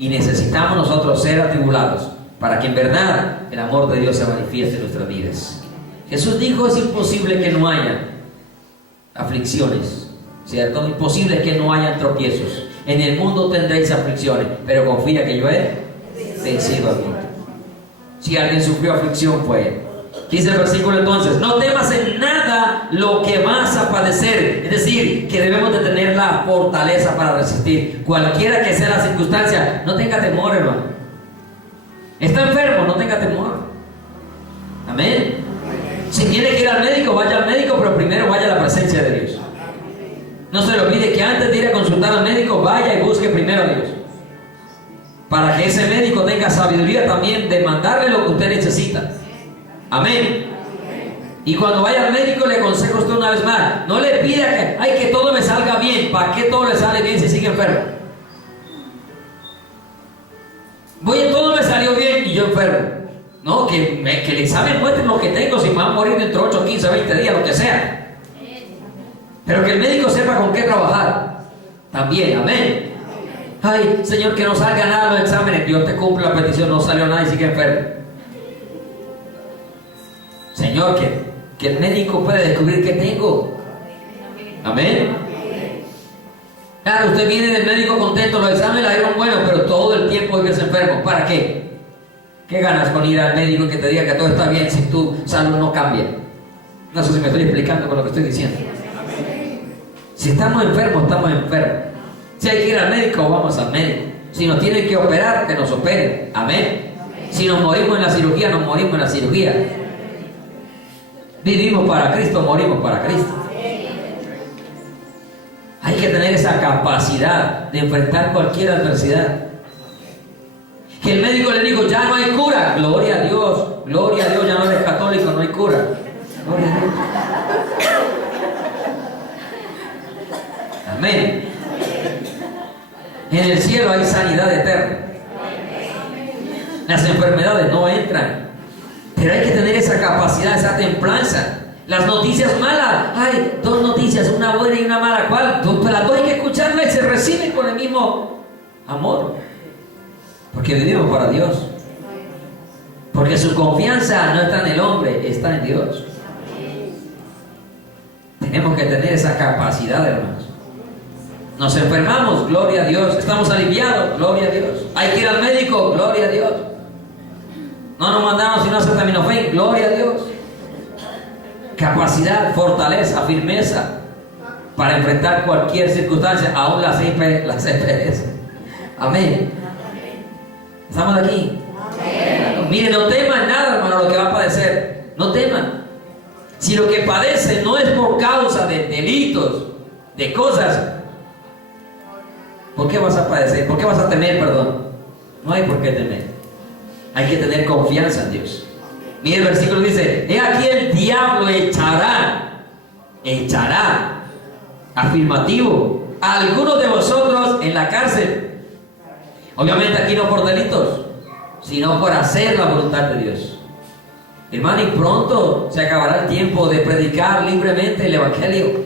Y necesitamos nosotros ser atribulados para que en verdad el amor de Dios se manifieste en nuestras vidas. Jesús dijo, es imposible que no haya aflicciones, ¿cierto? Imposible que no haya tropiezos. En el mundo tendréis aflicciones, pero confía que yo he vencido al mundo. Si alguien sufrió aflicción, fue Él. Dice el versículo entonces, no temas en nada lo que vas a padecer. Es decir, que debemos de tener la fortaleza para resistir. Cualquiera que sea la circunstancia, no tenga temor, hermano. Está enfermo, no tenga temor. Amén. Si tiene que ir al médico, vaya al médico, pero primero vaya a la presencia de Dios. No se le olvide que antes de ir a consultar al médico, vaya y busque primero a Dios. Para que ese médico tenga sabiduría también de mandarle lo que usted necesita. Amén. Y cuando vaya al médico, le aconsejo a usted una vez más, no le pida que, ay, que todo me salga bien. ¿Para qué todo le sale bien si sigue enfermo? Oye, todo me salió bien y yo enfermo. No, que el examen muestre lo que tengo, si me van a morir dentro de 8, 15, 20 días, lo que sea. Pero que el médico sepa con qué trabajar. También, amén. Ay, Señor, que no salga nada de los exámenes. Dios te cumple la petición, no salió nada y sigue enfermo. Señor, que el médico puede descubrir qué tengo. Amén. Claro, usted viene del médico contento, los exámenes la dieron buenos, pero todo el tiempo vives enfermo. ¿Para qué? ¿Qué ganas con ir al médico y que te diga que todo está bien si tu salud no cambia? No sé si me estoy explicando con lo que estoy diciendo. Si estamos enfermos, estamos enfermos. Si hay que ir al médico, vamos al médico. Si nos tienen que operar, que nos operen. Amén. Si nos morimos en la cirugía, nos morimos en la cirugía. Vivimos para Cristo, morimos para Cristo. Hay que tener esa capacidad de enfrentar cualquier adversidad. Que el médico le dijo, ya no hay cura. Gloria a Dios, ya no eres católico, no hay cura. Gloria a Dios. Amén. En el cielo hay sanidad eterna. Las enfermedades no entran. Pero hay que tener esa capacidad, esa templanza. Las noticias malas, hay dos noticias, una buena y una mala. ¿Cuál? Pues las dos hay que escucharlas y se reciben con el mismo amor. Porque vivimos para Dios. Porque su confianza no está en el hombre, está en Dios. Tenemos que tener esa capacidad, hermanos. Nos enfermamos, gloria a Dios. Estamos aliviados, gloria a Dios. Hay que ir al médico, gloria a Dios. No nos mandamos sino acetaminofén, gloria a Dios. Capacidad, fortaleza, firmeza para enfrentar cualquier circunstancia, aún las CPS. Amén. ¿Estamos aquí? Amén. Mire, no teman nada, hermano, lo que va a padecer. No teman. Si lo que padece no es por causa de delitos, de cosas, ¿por qué vas a padecer? ¿Por qué vas a temer, perdón? No hay por qué temer. Hay que tener confianza en Dios. Mire, el versículo dice, he aquí el diablo echará, afirmativo, a algunos de vosotros en la cárcel. Obviamente aquí no por delitos, sino por hacer la voluntad de Dios. Hermano, y pronto se acabará el tiempo de predicar libremente el Evangelio.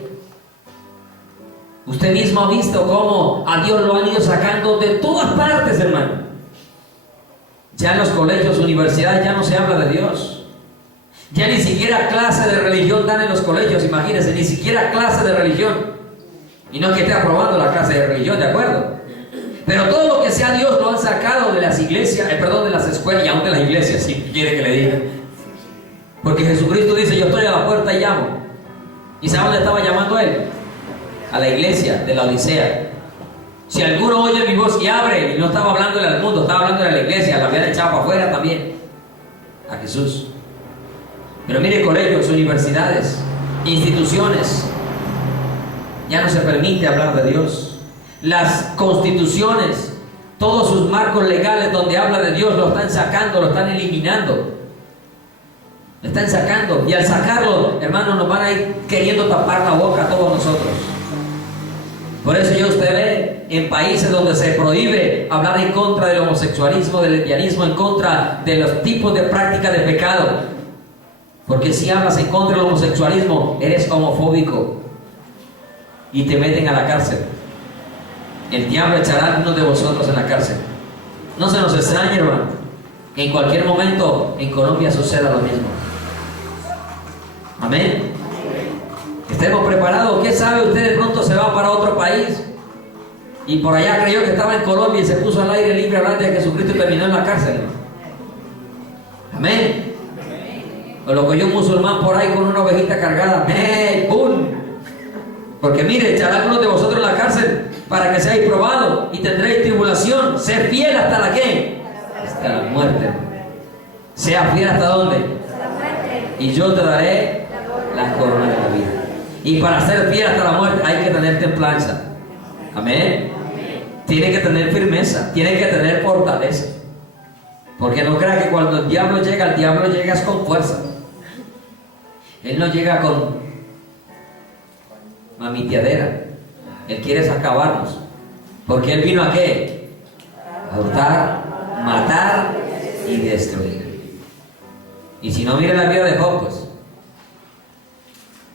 Usted mismo ha visto cómo a Dios lo han ido sacando de todas partes, hermano. Ya en los colegios, universidades, ya no se habla de Dios. Ya ni siquiera clase de religión dan en los colegios, imagínense, ni siquiera clase de religión. Y no es que esté aprobando la clase de religión, ¿de acuerdo? Pero todo lo que sea Dios lo han sacado de las iglesias, de las escuelas y aún de las iglesias, si quiere que le diga. Porque Jesucristo dice, yo estoy a la puerta y llamo. ¿Y sabe dónde estaba llamando Él? A la iglesia de la Odisea. Si alguno oye mi voz y abre, y no estaba hablándole al mundo, estaba hablándole a la iglesia, la habían echado para afuera también, a Jesús. Pero mire, colegios, universidades, instituciones, ya no se permite hablar de Dios. Las constituciones, todos sus marcos legales donde habla de Dios, lo están sacando, lo están eliminando. Lo están sacando. Y al sacarlo, hermanos, nos van a ir queriendo tapar la boca a todos nosotros. Por eso ya usted ve en países donde se prohíbe hablar en contra del homosexualismo, del lesbianismo, en contra de los tipos de práctica de pecado. Porque si hablas en contra del homosexualismo, eres homofóbico y te meten a la cárcel. El diablo echará a algunos de vosotros en la cárcel. No se nos extrañe, hermano, que en cualquier momento en Colombia suceda lo mismo. Amén. Estemos preparados. ¿Qué sabe usted? De pronto se va para otro país y por allá creyó que estaba en Colombia y se puso al aire libre hablando de Jesucristo y terminó en la cárcel. Amén. O lo que yo un musulmán por ahí con una ovejita cargada. ¡Hey! ¡Pum! Porque mire, echará algunos de vosotros en la cárcel para que seáis probados y tendréis tribulación. Sé fiel hasta la ¿qué? Hasta la muerte. Sea fiel hasta dónde. Y yo te daré la corona de la vida. Y para ser fiel hasta la muerte hay que tener templanza. Amén. Tiene que tener firmeza, tiene que tener fortaleza. Porque no crea que cuando el diablo llega con fuerza. Él no llega con mamiteadera. Él quiere acabarnos. Porque él vino a ¿qué? A hurtar, matar y destruir. Y si no, mire la vida de Job, pues.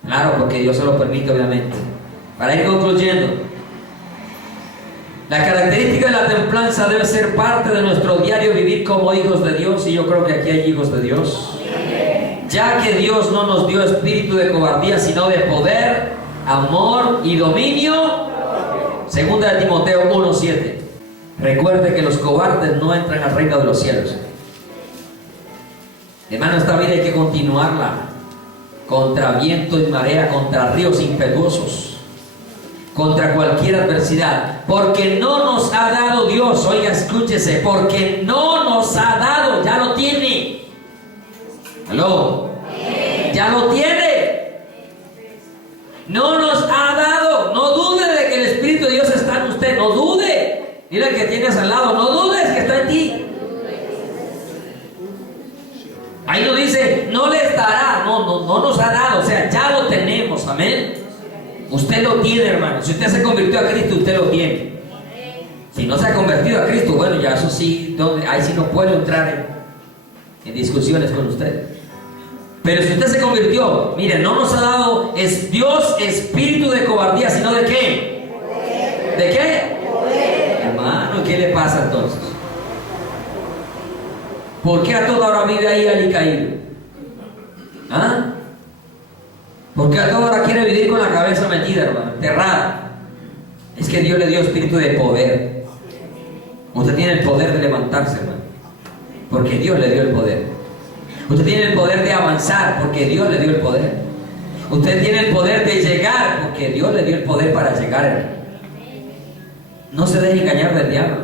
Claro, porque Dios se lo permite, obviamente. Para ir concluyendo, la característica de la templanza debe ser parte de nuestro diario vivir como hijos de Dios. Y yo creo que aquí hay hijos de Dios. Ya que Dios no nos dio espíritu de cobardía, sino de poder, amor y dominio. Segunda de Timoteo 1:7. Recuerde que los cobardes no entran al reino de los cielos. Hermano, esta vida hay que continuarla. Contra viento y marea, contra ríos impetuosos, contra cualquier adversidad, porque no nos ha dado Dios, oiga, escúchese, porque no nos ha dado, ya lo tiene. ¿Aló? Ya lo tiene. No nos ha dado. No dude de que el Espíritu de Dios está en usted, no dude. Dile al que tienes al lado, no dudes que está en ti. Ahí no dice, no les dará, no nos ha dado, o sea, ya lo tenemos, amén. Usted lo tiene, hermano. Si usted se convirtió a Cristo, usted lo tiene. Si no se ha convertido a Cristo, bueno, ya eso sí, ahí sí no puedo entrar en discusiones con usted. Pero si usted se convirtió, mire, no nos ha dado es Dios espíritu de cobardía, sino de ¿qué? ¿De qué? Hermano, ¿qué le pasa entonces? ¿Por qué a toda hora vive ahí alicaído? ¿Ah? ¿Por qué a toda hora quiere vivir con la cabeza metida, hermano? Enterrada. Es que Dios le dio espíritu de poder. Usted tiene el poder de levantarse, hermano, porque Dios le dio el poder. Usted tiene el poder de avanzar, porque Dios le dio el poder. Usted tiene el poder de llegar, porque Dios le dio el poder para llegar, hermano. No se deje engañar del diablo.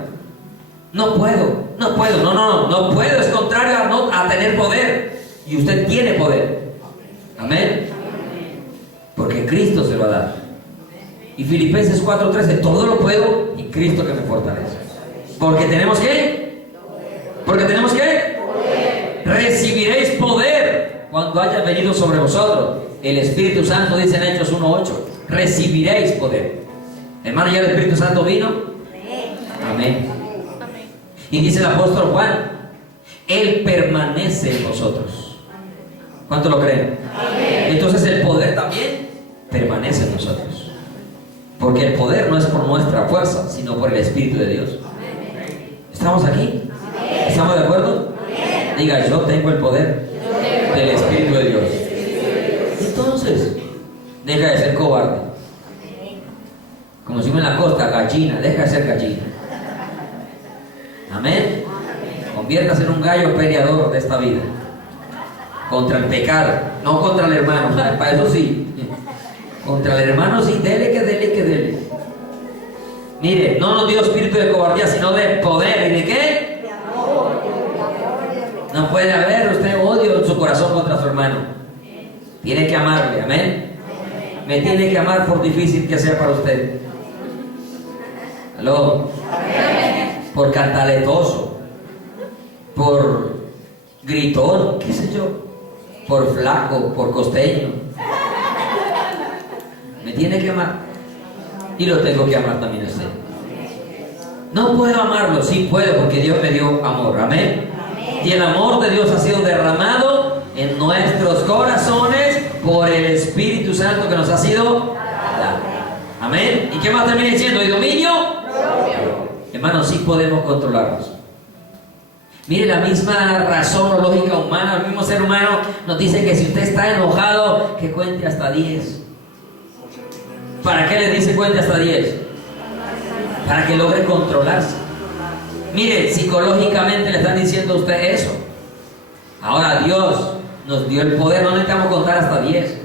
No puedo, no puedo, es contrario a tener poder. Y usted tiene poder. Amén. Porque Cristo se lo ha dado. Y Filipenses 4:13, todo lo puedo y Cristo que me fortalece. Porque tenemos ¿qué? Porque tenemos ¿qué? Recibiréis poder cuando haya venido sobre vosotros el Espíritu Santo, dice en Hechos 1:8. Recibiréis poder. Hermano, ¿ya el Espíritu Santo vino? Amén. Y dice el apóstol Juan, Él permanece en vosotros. ¿Cuánto lo creen? Amén. Entonces el poder también permanece en nosotros. Porque el poder no es por nuestra fuerza, sino por el Espíritu de Dios. ¿Estamos aquí? Amén. ¿Estamos de acuerdo? Amén. Diga, yo tengo el poder del Espíritu de Dios. Entonces, deja de ser cobarde. Como si en la costa, gallina, deja de ser gallina. Amén. Conviértase en un gallo peleador de esta vida. Contra el pecado, no contra el hermano. Para eso sí. Contra el hermano sí, dele. Mire, no nos dio espíritu de cobardía, sino de poder. ¿Y de qué? No puede haber usted odio en su corazón contra su hermano. Tiene que amarle, amén. Me tiene que amar por difícil que sea para usted. ¿Aló? Por cantaletoso, por gritón, qué sé yo. por flaco, por costeño. Me tiene que amar. Y lo tengo que amar también a usted. No puedo amarlo, sí puedo, porque Dios me dio amor. Amén. Y el amor de Dios ha sido derramado en nuestros corazones por el Espíritu Santo que nos ha sido dado. Amén. ¿Y qué más termina diciendo? ¿Y dominio? Hermanos, sí podemos controlarnos. Mire, la misma razón o lógica humana, el mismo ser humano nos dice que si usted está enojado, que cuente hasta 10. ¿Para qué le dice cuente hasta 10? Para que logre controlarse. Mire, psicológicamente le están diciendo a usted eso. Ahora Dios nos dio el poder, no necesitamos contar hasta 10.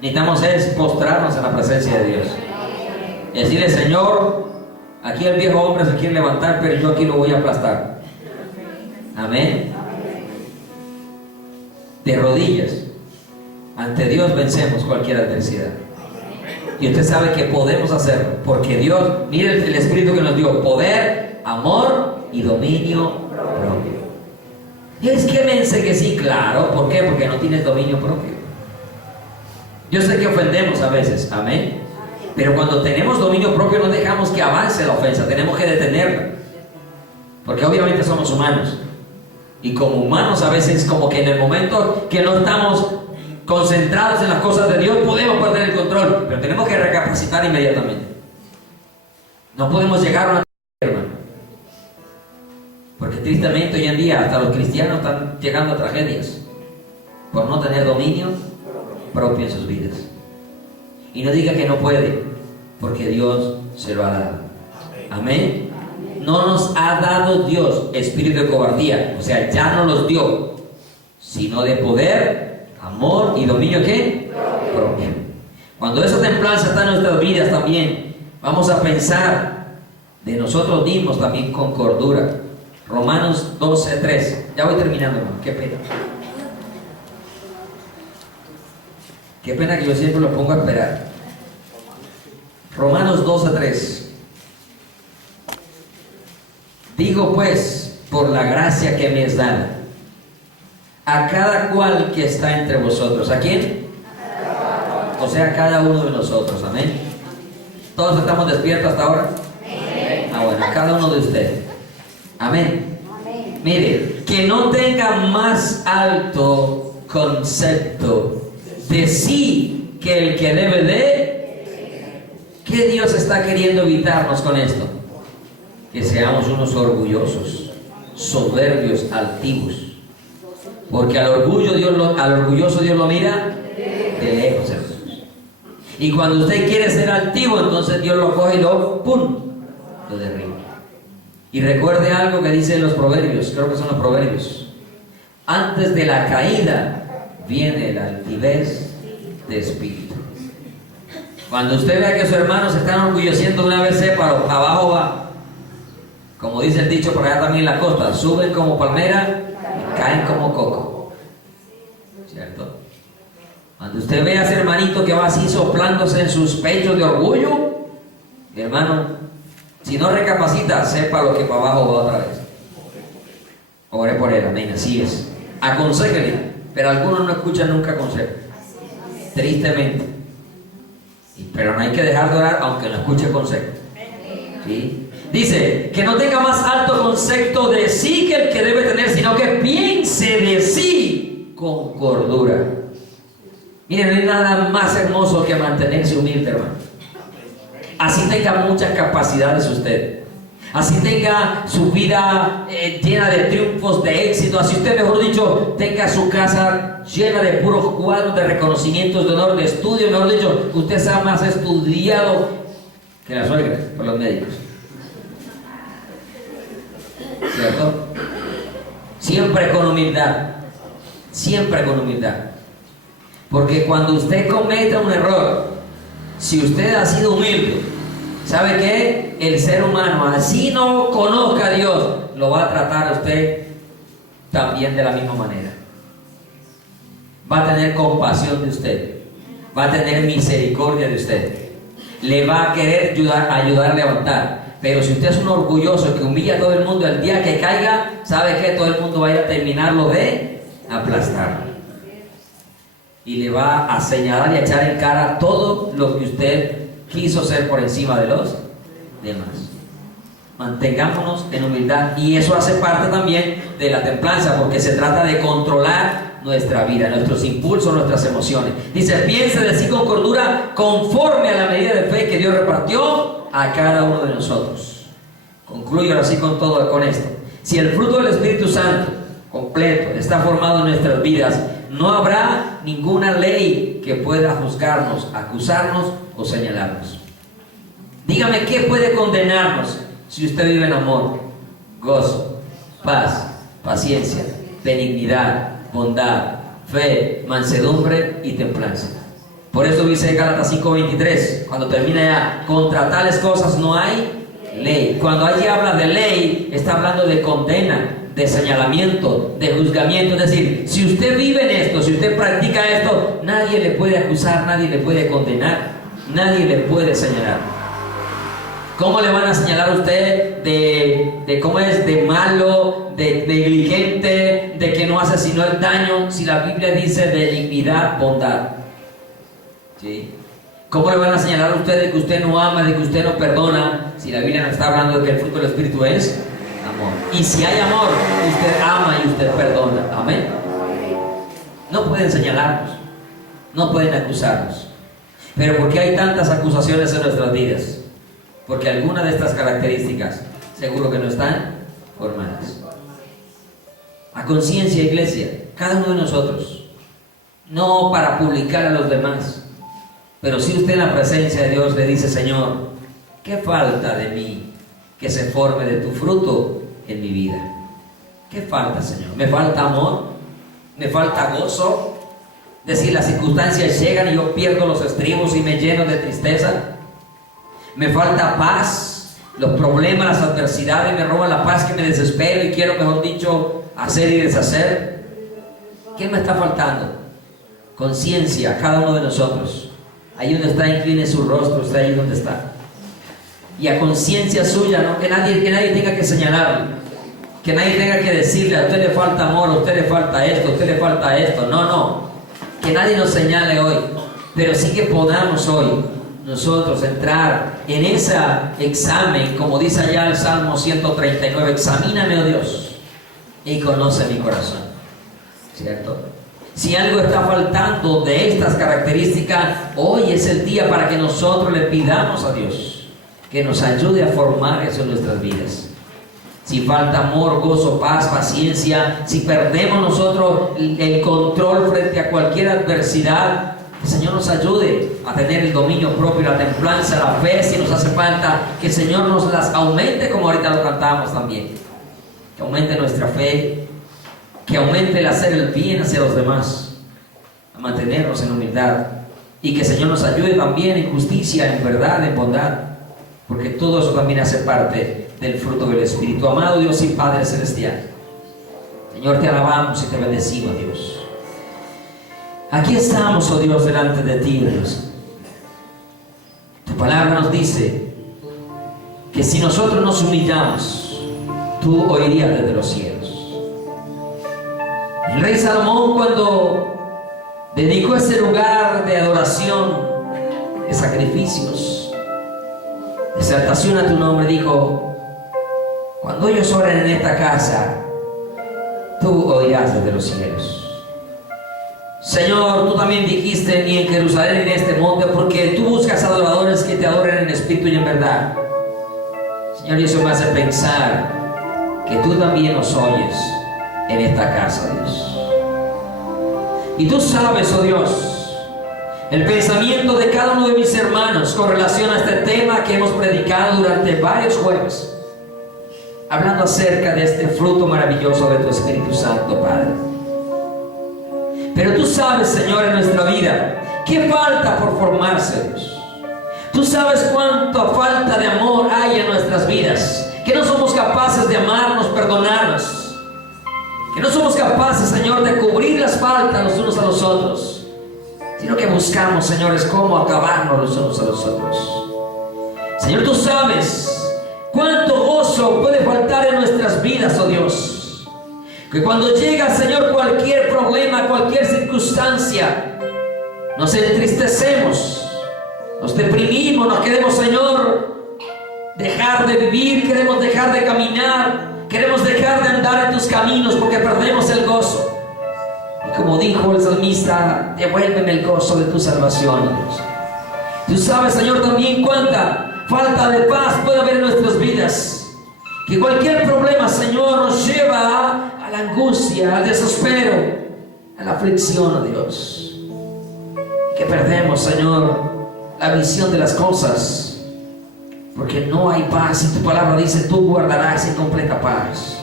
Necesitamos postrarnos en la presencia de Dios. Y decirle, Señor, aquí el viejo hombre se quiere levantar, pero yo aquí lo voy a aplastar. Amén. De rodillas, ante Dios vencemos cualquier adversidad. Y usted sabe que podemos hacerlo, porque Dios, mire el Espíritu que nos dio, poder, amor y dominio propio. Y es que vence que sí, claro. ¿Por qué? Porque no tienes dominio propio. Yo sé que ofendemos a veces, amén. Pero cuando tenemos dominio propio no dejamos que avance la ofensa, tenemos que detenerla. Porque obviamente somos humanos. Y como humanos a veces como que en el momento que no estamos concentrados en las cosas de Dios podemos perder el control, pero tenemos que recapacitar inmediatamente. No podemos llegar a una hermano, porque tristemente hoy en día hasta los cristianos están llegando a tragedias por no tener dominio propio en sus vidas. Y no diga que no puede, porque Dios se lo ha dado. Amén. No nos ha dado Dios espíritu de cobardía, o sea, ya no los dio, sino de poder, amor y dominio ¿qué? Propio. Cuando esa templanza está en nuestras vidas también, vamos a pensar de nosotros mismos también con cordura. Romanos 12:3. Ya voy terminando, hermano. Qué pena. Qué pena que yo siempre lo pongo a esperar. Romanos 12:3. Digo pues, por la gracia que me es dada, a cada cual que está entre vosotros. ¿A quién? O sea, a cada uno de nosotros. Amén. ¿Todos estamos despiertos hasta ahora? Ah, bueno, a cada uno de ustedes. Amén. Mire, que no tenga más alto concepto de sí que el que debe de. ¿Qué Dios está queriendo evitarnos con esto? Que seamos unos orgullosos, soberbios, altivos. Porque al orgulloso Dios lo mira de lejos, hermanos. Y cuando usted quiere ser altivo, entonces Dios lo coge y lo derriba. Y recuerde algo que dice en los proverbios, creo que son los proverbios. Antes de la caída viene la altivez de espíritu. Cuando usted vea que sus hermanos se están orgulleciendo una vez, sépalo, abajo va. Como dice el dicho por allá también en la costa, suben como palmera y caen como coco. ¿Cierto? Cuando usted ve a ese hermanito que va así soplándose en sus pechos de orgullo, mi hermano, si no recapacita, sepa lo que para abajo va otra vez. Ore por él, amén, así es. Aconséjele, pero algunos no escuchan nunca consejo. Tristemente. Pero no hay que dejar de orar aunque no escuche consejo. ¿Sí? Dice, que no tenga más alto concepto de sí que el que debe tener, sino que piense de sí con cordura. Miren, no hay nada más hermoso que mantenerse humilde, hermano. Así tenga muchas capacidades usted. Así tenga su vida llena de triunfos, de éxito. Así usted, mejor dicho, tenga su casa llena de puros cuadros de reconocimientos, de honor, de estudio. Mejor dicho, usted sea más estudiado que la suegra por los médicos. ¿Cierto? Siempre con humildad. Siempre con humildad. Porque cuando usted cometa un error, si usted ha sido humilde, ¿sabe qué? El ser humano, así no conozca a Dios, lo va a tratar a usted también de la misma manera. Va a tener compasión de usted. Va a tener misericordia de usted. Le va a querer ayudar a levantar. Pero si usted es un orgulloso que humilla a todo el mundo, el día que caiga, ¿sabe qué? Todo el mundo va a ir a terminarlo de aplastar. y le va a señalar y a echar en cara todo lo que usted quiso ser por encima de los demás. Mantengámonos en humildad, y eso hace parte también de la templanza, porque se trata de controlar nuestra vida, nuestros impulsos, nuestras emociones. Dice, piense de sí con cordura, conforme a la medida de fe que Dios repartió a cada uno de nosotros. Concluyo ahora sí con esto. Si el fruto del Espíritu Santo completo está formado en nuestras vidas, no habrá ninguna ley que pueda juzgarnos, acusarnos o señalarnos. Dígame, ¿qué puede condenarnos si usted vive en amor, gozo, paz, paciencia, benignidad, bondad, fe, mansedumbre y templanza? Por eso dice Gálatas 5:23, cuando termina ya, contra tales cosas no hay ley. Cuando allí habla de ley, está hablando de condena, de señalamiento, de juzgamiento. Es decir, si usted vive en esto, si usted practica esto, nadie le puede acusar, nadie le puede condenar, nadie le puede señalar. ¿Cómo le van a señalar a usted de cómo es de malo, de negligente, de que no hace sino el daño, si la Biblia dice de benignidad, bondad? ¿Sí? ¿Cómo le van a señalar a usted de que usted no ama, de que usted no perdona, si la Biblia nos está hablando de que el fruto del Espíritu es amor? Y si hay amor, usted ama y usted perdona. Amén. No pueden señalarnos, no pueden acusarnos. Pero ¿por qué hay tantas acusaciones en nuestras vidas? Porque algunas de estas características seguro que no están formadas. A conciencia, iglesia, cada uno de nosotros, no para publicar a los demás, pero si usted en la presencia de Dios le dice, Señor, ¿qué falta de mí que se forme de tu fruto en mi vida? ¿Qué falta, Señor? ¿Me falta amor? ¿Me falta gozo? Es decir, las circunstancias llegan y yo pierdo los estribos y me lleno de tristeza. Me falta paz, los problemas, las adversidades me roban la paz, que me desespero y quiero, mejor dicho, hacer y deshacer. ¿Qué me está faltando? Conciencia, cada uno de nosotros. Ahí donde está, incline su rostro, usted ahí donde está. Y a conciencia suya, ¿no? que nadie tenga que señalarlo, que nadie tenga que decirle, a usted le falta amor, a usted le falta esto, a usted le falta esto. No, que nadie nos señale hoy, pero sí que podamos hoy nosotros entrar en ese examen, como dice allá el Salmo 139, examíname, oh Dios, y conoce mi corazón, ¿cierto? Si algo está faltando de estas características, hoy es el día para que nosotros le pidamos a Dios que nos ayude a formar eso en nuestras vidas. Si falta amor, gozo, paz, paciencia, si perdemos nosotros el control frente a cualquier adversidad, que el Señor nos ayude a tener el dominio propio, la templanza, la fe, si nos hace falta, que el Señor nos las aumente, como ahorita lo cantamos también. Que aumente nuestra fe, que aumente el hacer el bien hacia los demás, a mantenernos en humildad, y que el Señor nos ayude también en justicia, en verdad, en bondad, porque todo eso también hace parte del fruto del Espíritu. Amado Dios y Padre Celestial, Señor, te alabamos y te bendecimos, Dios. Aquí estamos, oh Dios, delante de ti, Dios. Tu palabra nos dice que si nosotros nos humillamos, tú oirías desde los cielos. El rey Salomón, cuando dedicó ese lugar de adoración, de sacrificios, de exaltación a tu nombre, dijo, cuando ellos oren en esta casa, tú oirás desde los cielos. Señor, tú también dijiste, ni en Jerusalén ni en este monte, porque tú buscas adoradores que te adoren en espíritu y en verdad. Señor, y eso me hace pensar que tú también nos oyes en esta casa, Dios. Y tú sabes, oh Dios, el pensamiento de cada uno de mis hermanos con relación a este tema que hemos predicado durante varios jueves, hablando acerca de este fruto maravilloso de tu Espíritu Santo, Padre. Pero tú sabes, Señor, en nuestra vida, qué falta por formarse, Dios. Tú sabes cuánta falta de amor hay en nuestras vidas, que no somos capaces de amarnos, perdonarnos, que no somos capaces, Señor, de cubrir las faltas los unos a los otros, sino que buscamos, Señores, cómo acabarnos los unos a los otros. Señor, tú sabes cuánto gozo puede faltar en nuestras vidas, oh Dios. Que cuando llega, Señor, cualquier problema, cualquier circunstancia, nos entristecemos, nos deprimimos, nos queremos, Señor, dejar de vivir, queremos dejar de caminar, queremos dejar de andar en tus caminos porque perdemos el gozo. Y como dijo el salmista, devuélveme el gozo de tu salvación, Dios. Tú sabes, Señor, también cuánta falta de paz puede haber en nuestras vidas. Que cualquier problema, Señor, nos lleva a la angustia, al desespero, a la aflicción, Dios. Que perdemos, Señor, la visión de las cosas, porque no hay paz. Y tu palabra dice, tú guardarás en completa paz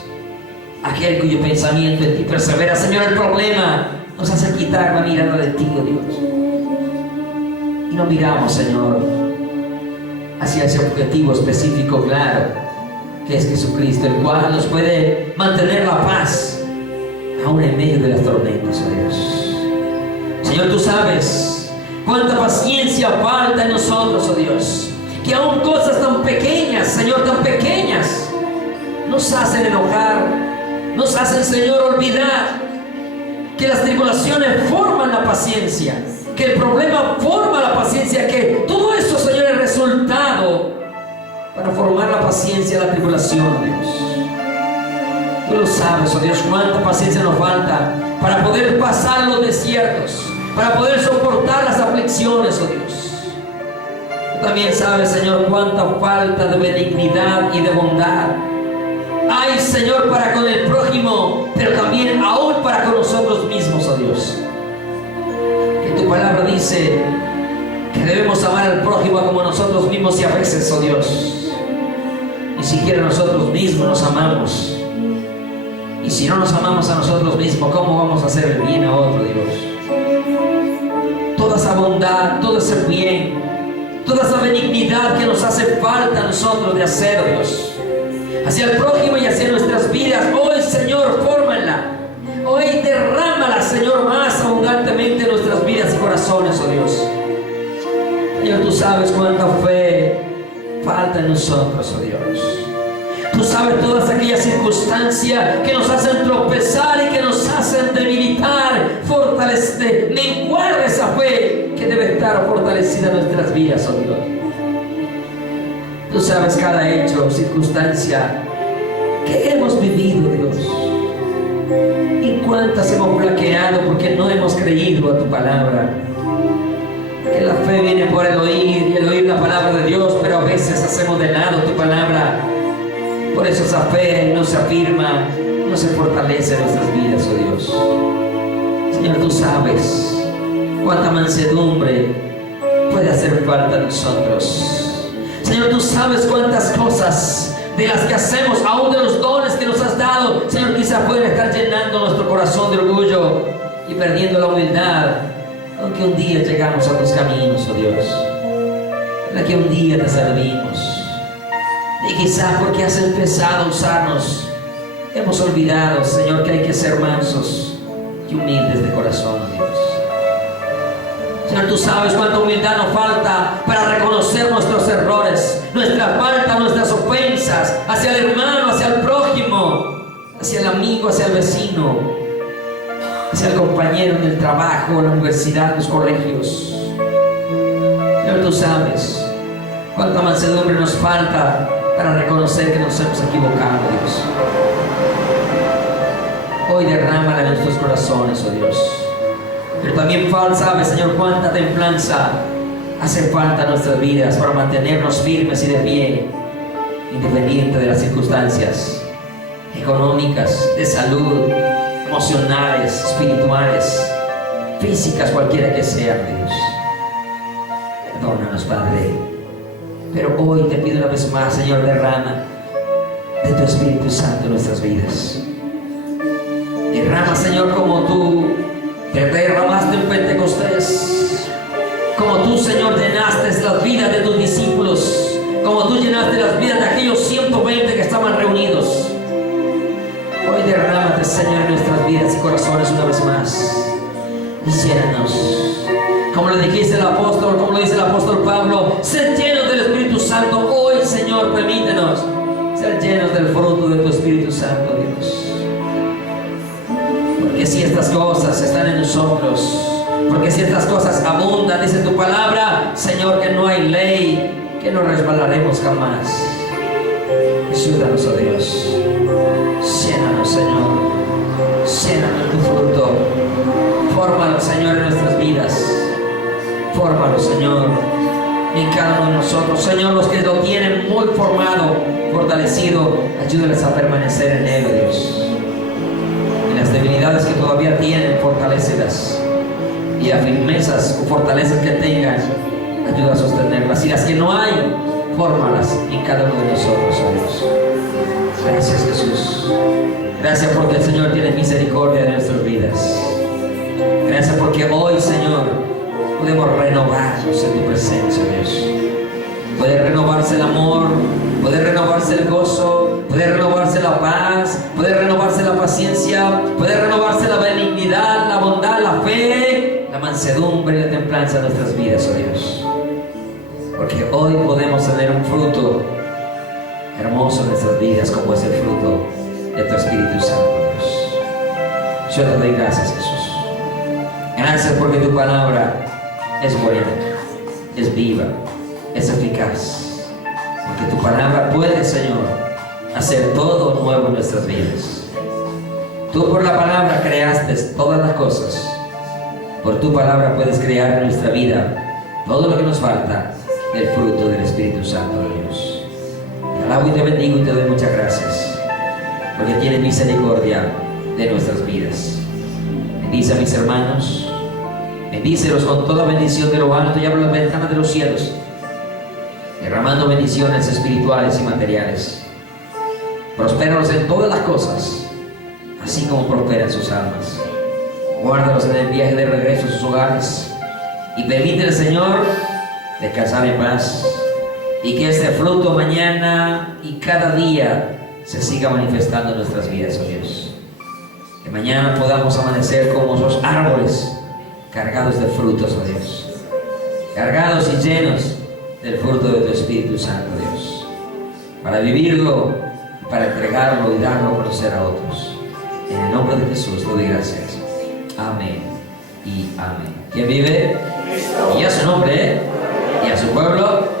aquel cuyo pensamiento en ti persevera. Señor, el problema nos hace quitar la mirada de ti, oh Dios, y no miramos, Señor, hacia ese objetivo específico, claro, que es Jesucristo, el cual nos puede mantener la paz aún en medio de las tormentas, oh Dios. Señor, tú sabes cuánta paciencia falta en nosotros, oh Dios, que aún cosas tan pequeñas, Señor, tan pequeñas, nos hacen enojar, nos hacen, Señor, olvidar que las tribulaciones forman la paciencia, que el problema forma la paciencia, que todo eso, Señor, es resultado para formar la paciencia, la tribulación, Dios. Tú lo sabes, oh Dios, cuánta paciencia nos falta para poder pasar los desiertos, para poder soportar las aflicciones, oh Dios. Tú también sabes, Señor, cuánta falta de benignidad y de bondad hay, Señor, para con el prójimo, pero también aún para con nosotros mismos, oh Dios. Que tu palabra dice que debemos amar al prójimo como nosotros mismos, y a veces, oh Dios, ni siquiera nosotros mismos nos amamos. Y si no nos amamos a nosotros mismos, ¿cómo vamos a hacer el bien a otro, Dios? Toda esa bondad, todo ese bien, toda esa benignidad que nos hace falta a nosotros de hacer, Dios, hacia el prójimo y hacia nuestras vidas, hoy, Señor, fórmala. Hoy derrámala, Señor, más abundantemente en nuestras vidas y corazones, oh Dios. Señor, tú sabes cuánta fe falta en nosotros, oh Dios. Tú sabes todas aquellas circunstancias que nos hacen tropezar y que nos hacen debilitar, fortalecer, menguar esa fe que debe estar fortalecida en nuestras vidas, oh Dios. Tú sabes cada hecho, circunstancia que hemos vivido, Dios, y cuántas hemos flaqueado porque no hemos creído a tu palabra. Que la fe viene por el oír, y el oír la palabra de Dios, pero a veces hacemos de lado tu palabra. Por eso esa fe no se afirma, no se fortalece en nuestras vidas, oh Dios. Señor, tú sabes cuánta mansedumbre puede hacer falta a nosotros. Señor, tú sabes cuántas cosas de las que hacemos, aún de los dones que nos has dado, Señor, quizás pueden estar llenando nuestro corazón de orgullo y perdiendo la humildad, aunque un día llegamos a tus caminos, oh Dios, para que un día te servimos. Y quizás porque has empezado a usarnos, hemos olvidado, Señor, que hay que ser mansos y humildes de corazón, Dios. Señor, tú sabes cuánta humildad nos falta para reconocer nuestros errores, nuestra falta, nuestras ofensas hacia el hermano, hacia el prójimo, hacia el amigo, hacia el vecino, hacia el compañero en el trabajo, en la universidad, en los colegios. Señor, tú sabes cuánta mansedumbre nos falta para reconocer que nos hemos equivocado, Dios. Hoy derrámala en nuestros corazones, oh Dios. Pero también sabes, Señor, cuánta templanza hace falta en nuestras vidas para mantenernos firmes y de pie, independiente de las circunstancias económicas, de salud, emocionales, espirituales, físicas, cualquiera que sean, Dios. Perdónanos, Padre. Pero hoy te pido una vez más, Señor, derrama de tu Espíritu Santo en nuestras vidas. Derrama, Señor, como tú te derramaste en Pentecostés, como tú, Señor, llenaste las vidas de tus discípulos, como tú llenaste las vidas de aquellos 120 que estaban reunidos. Hoy derrámate, Señor, en nuestras vidas y corazones una vez más. Y llénanos, como le dijiste al apóstol, como lo dice el apóstol Pablo, sed llenos del Espíritu Santo. Hoy, Señor, permítenos ser llenos del fruto de tu Espíritu Santo, Dios. Porque si estas cosas están en nosotros, Porque si estas cosas abundan, dice tu palabra, Señor, que no hay ley, que no resbalaremos jamás. Ayúdanos, oh Dios. Llénanos, Señor. Llénanos de tu fruto. Fórmanos, Señor, en nuestras vidas. Fórmanos, Señor, en cada uno de nosotros. Señor, los que lo tienen muy formado, fortalecido, ayúdales a permanecer en él, oh Dios. Y las debilidades que todavía tienen, fortalecelas. Y las firmezas o fortalezas que tengan, ayuda a sostenerlas. Y las que no hay, fórmalas en cada uno de nosotros, oh Dios. Gracias, Jesús. Gracias porque el Señor tiene misericordia de nuestras vidas. Gracias porque hoy, Señor, podemos renovarnos en tu presencia, Dios. Puede renovarse el amor, puede renovarse el gozo, puede renovarse la paz, puede renovarse la paciencia, puede renovarse la benignidad, la bondad, la fe, la mansedumbre y la templanza en nuestras vidas, oh Dios. Porque hoy podemos tener un fruto hermoso en nuestras vidas, como es el fruto de tu Espíritu Santo, Dios. Yo te doy gracias, Jesús. Gracias porque tu palabra es buena, es viva, es eficaz. Porque tu palabra puede, Señor, hacer todo nuevo en nuestras vidas. Tú por la palabra creaste todas las cosas. Por tu palabra puedes crear en nuestra vida todo lo que nos falta del fruto del Espíritu Santo de Dios. Te alabo y te bendigo y te doy muchas gracias. Porque tienes misericordia de nuestras vidas. Bendice a mis hermanos. Bendícelos con toda bendición de lo alto y abre las ventanas de los cielos, derramando bendiciones espirituales y materiales. Prospéralos en todas las cosas, así como prosperan sus almas. Guárdalos en el viaje de regreso a sus hogares y permítele, Señor, descansar en paz, y que este fruto mañana y cada día se siga manifestando en nuestras vidas, oh Dios. Que mañana podamos amanecer como esos árboles cargados de frutos, oh Dios, cargados y llenos del fruto de tu Espíritu Santo, Dios, para vivirlo, para entregarlo y darlo a conocer a otros. En el nombre de Jesús te doy gracias. Amén y amén. ¿Quién vive? Y a su nombre, y a su pueblo.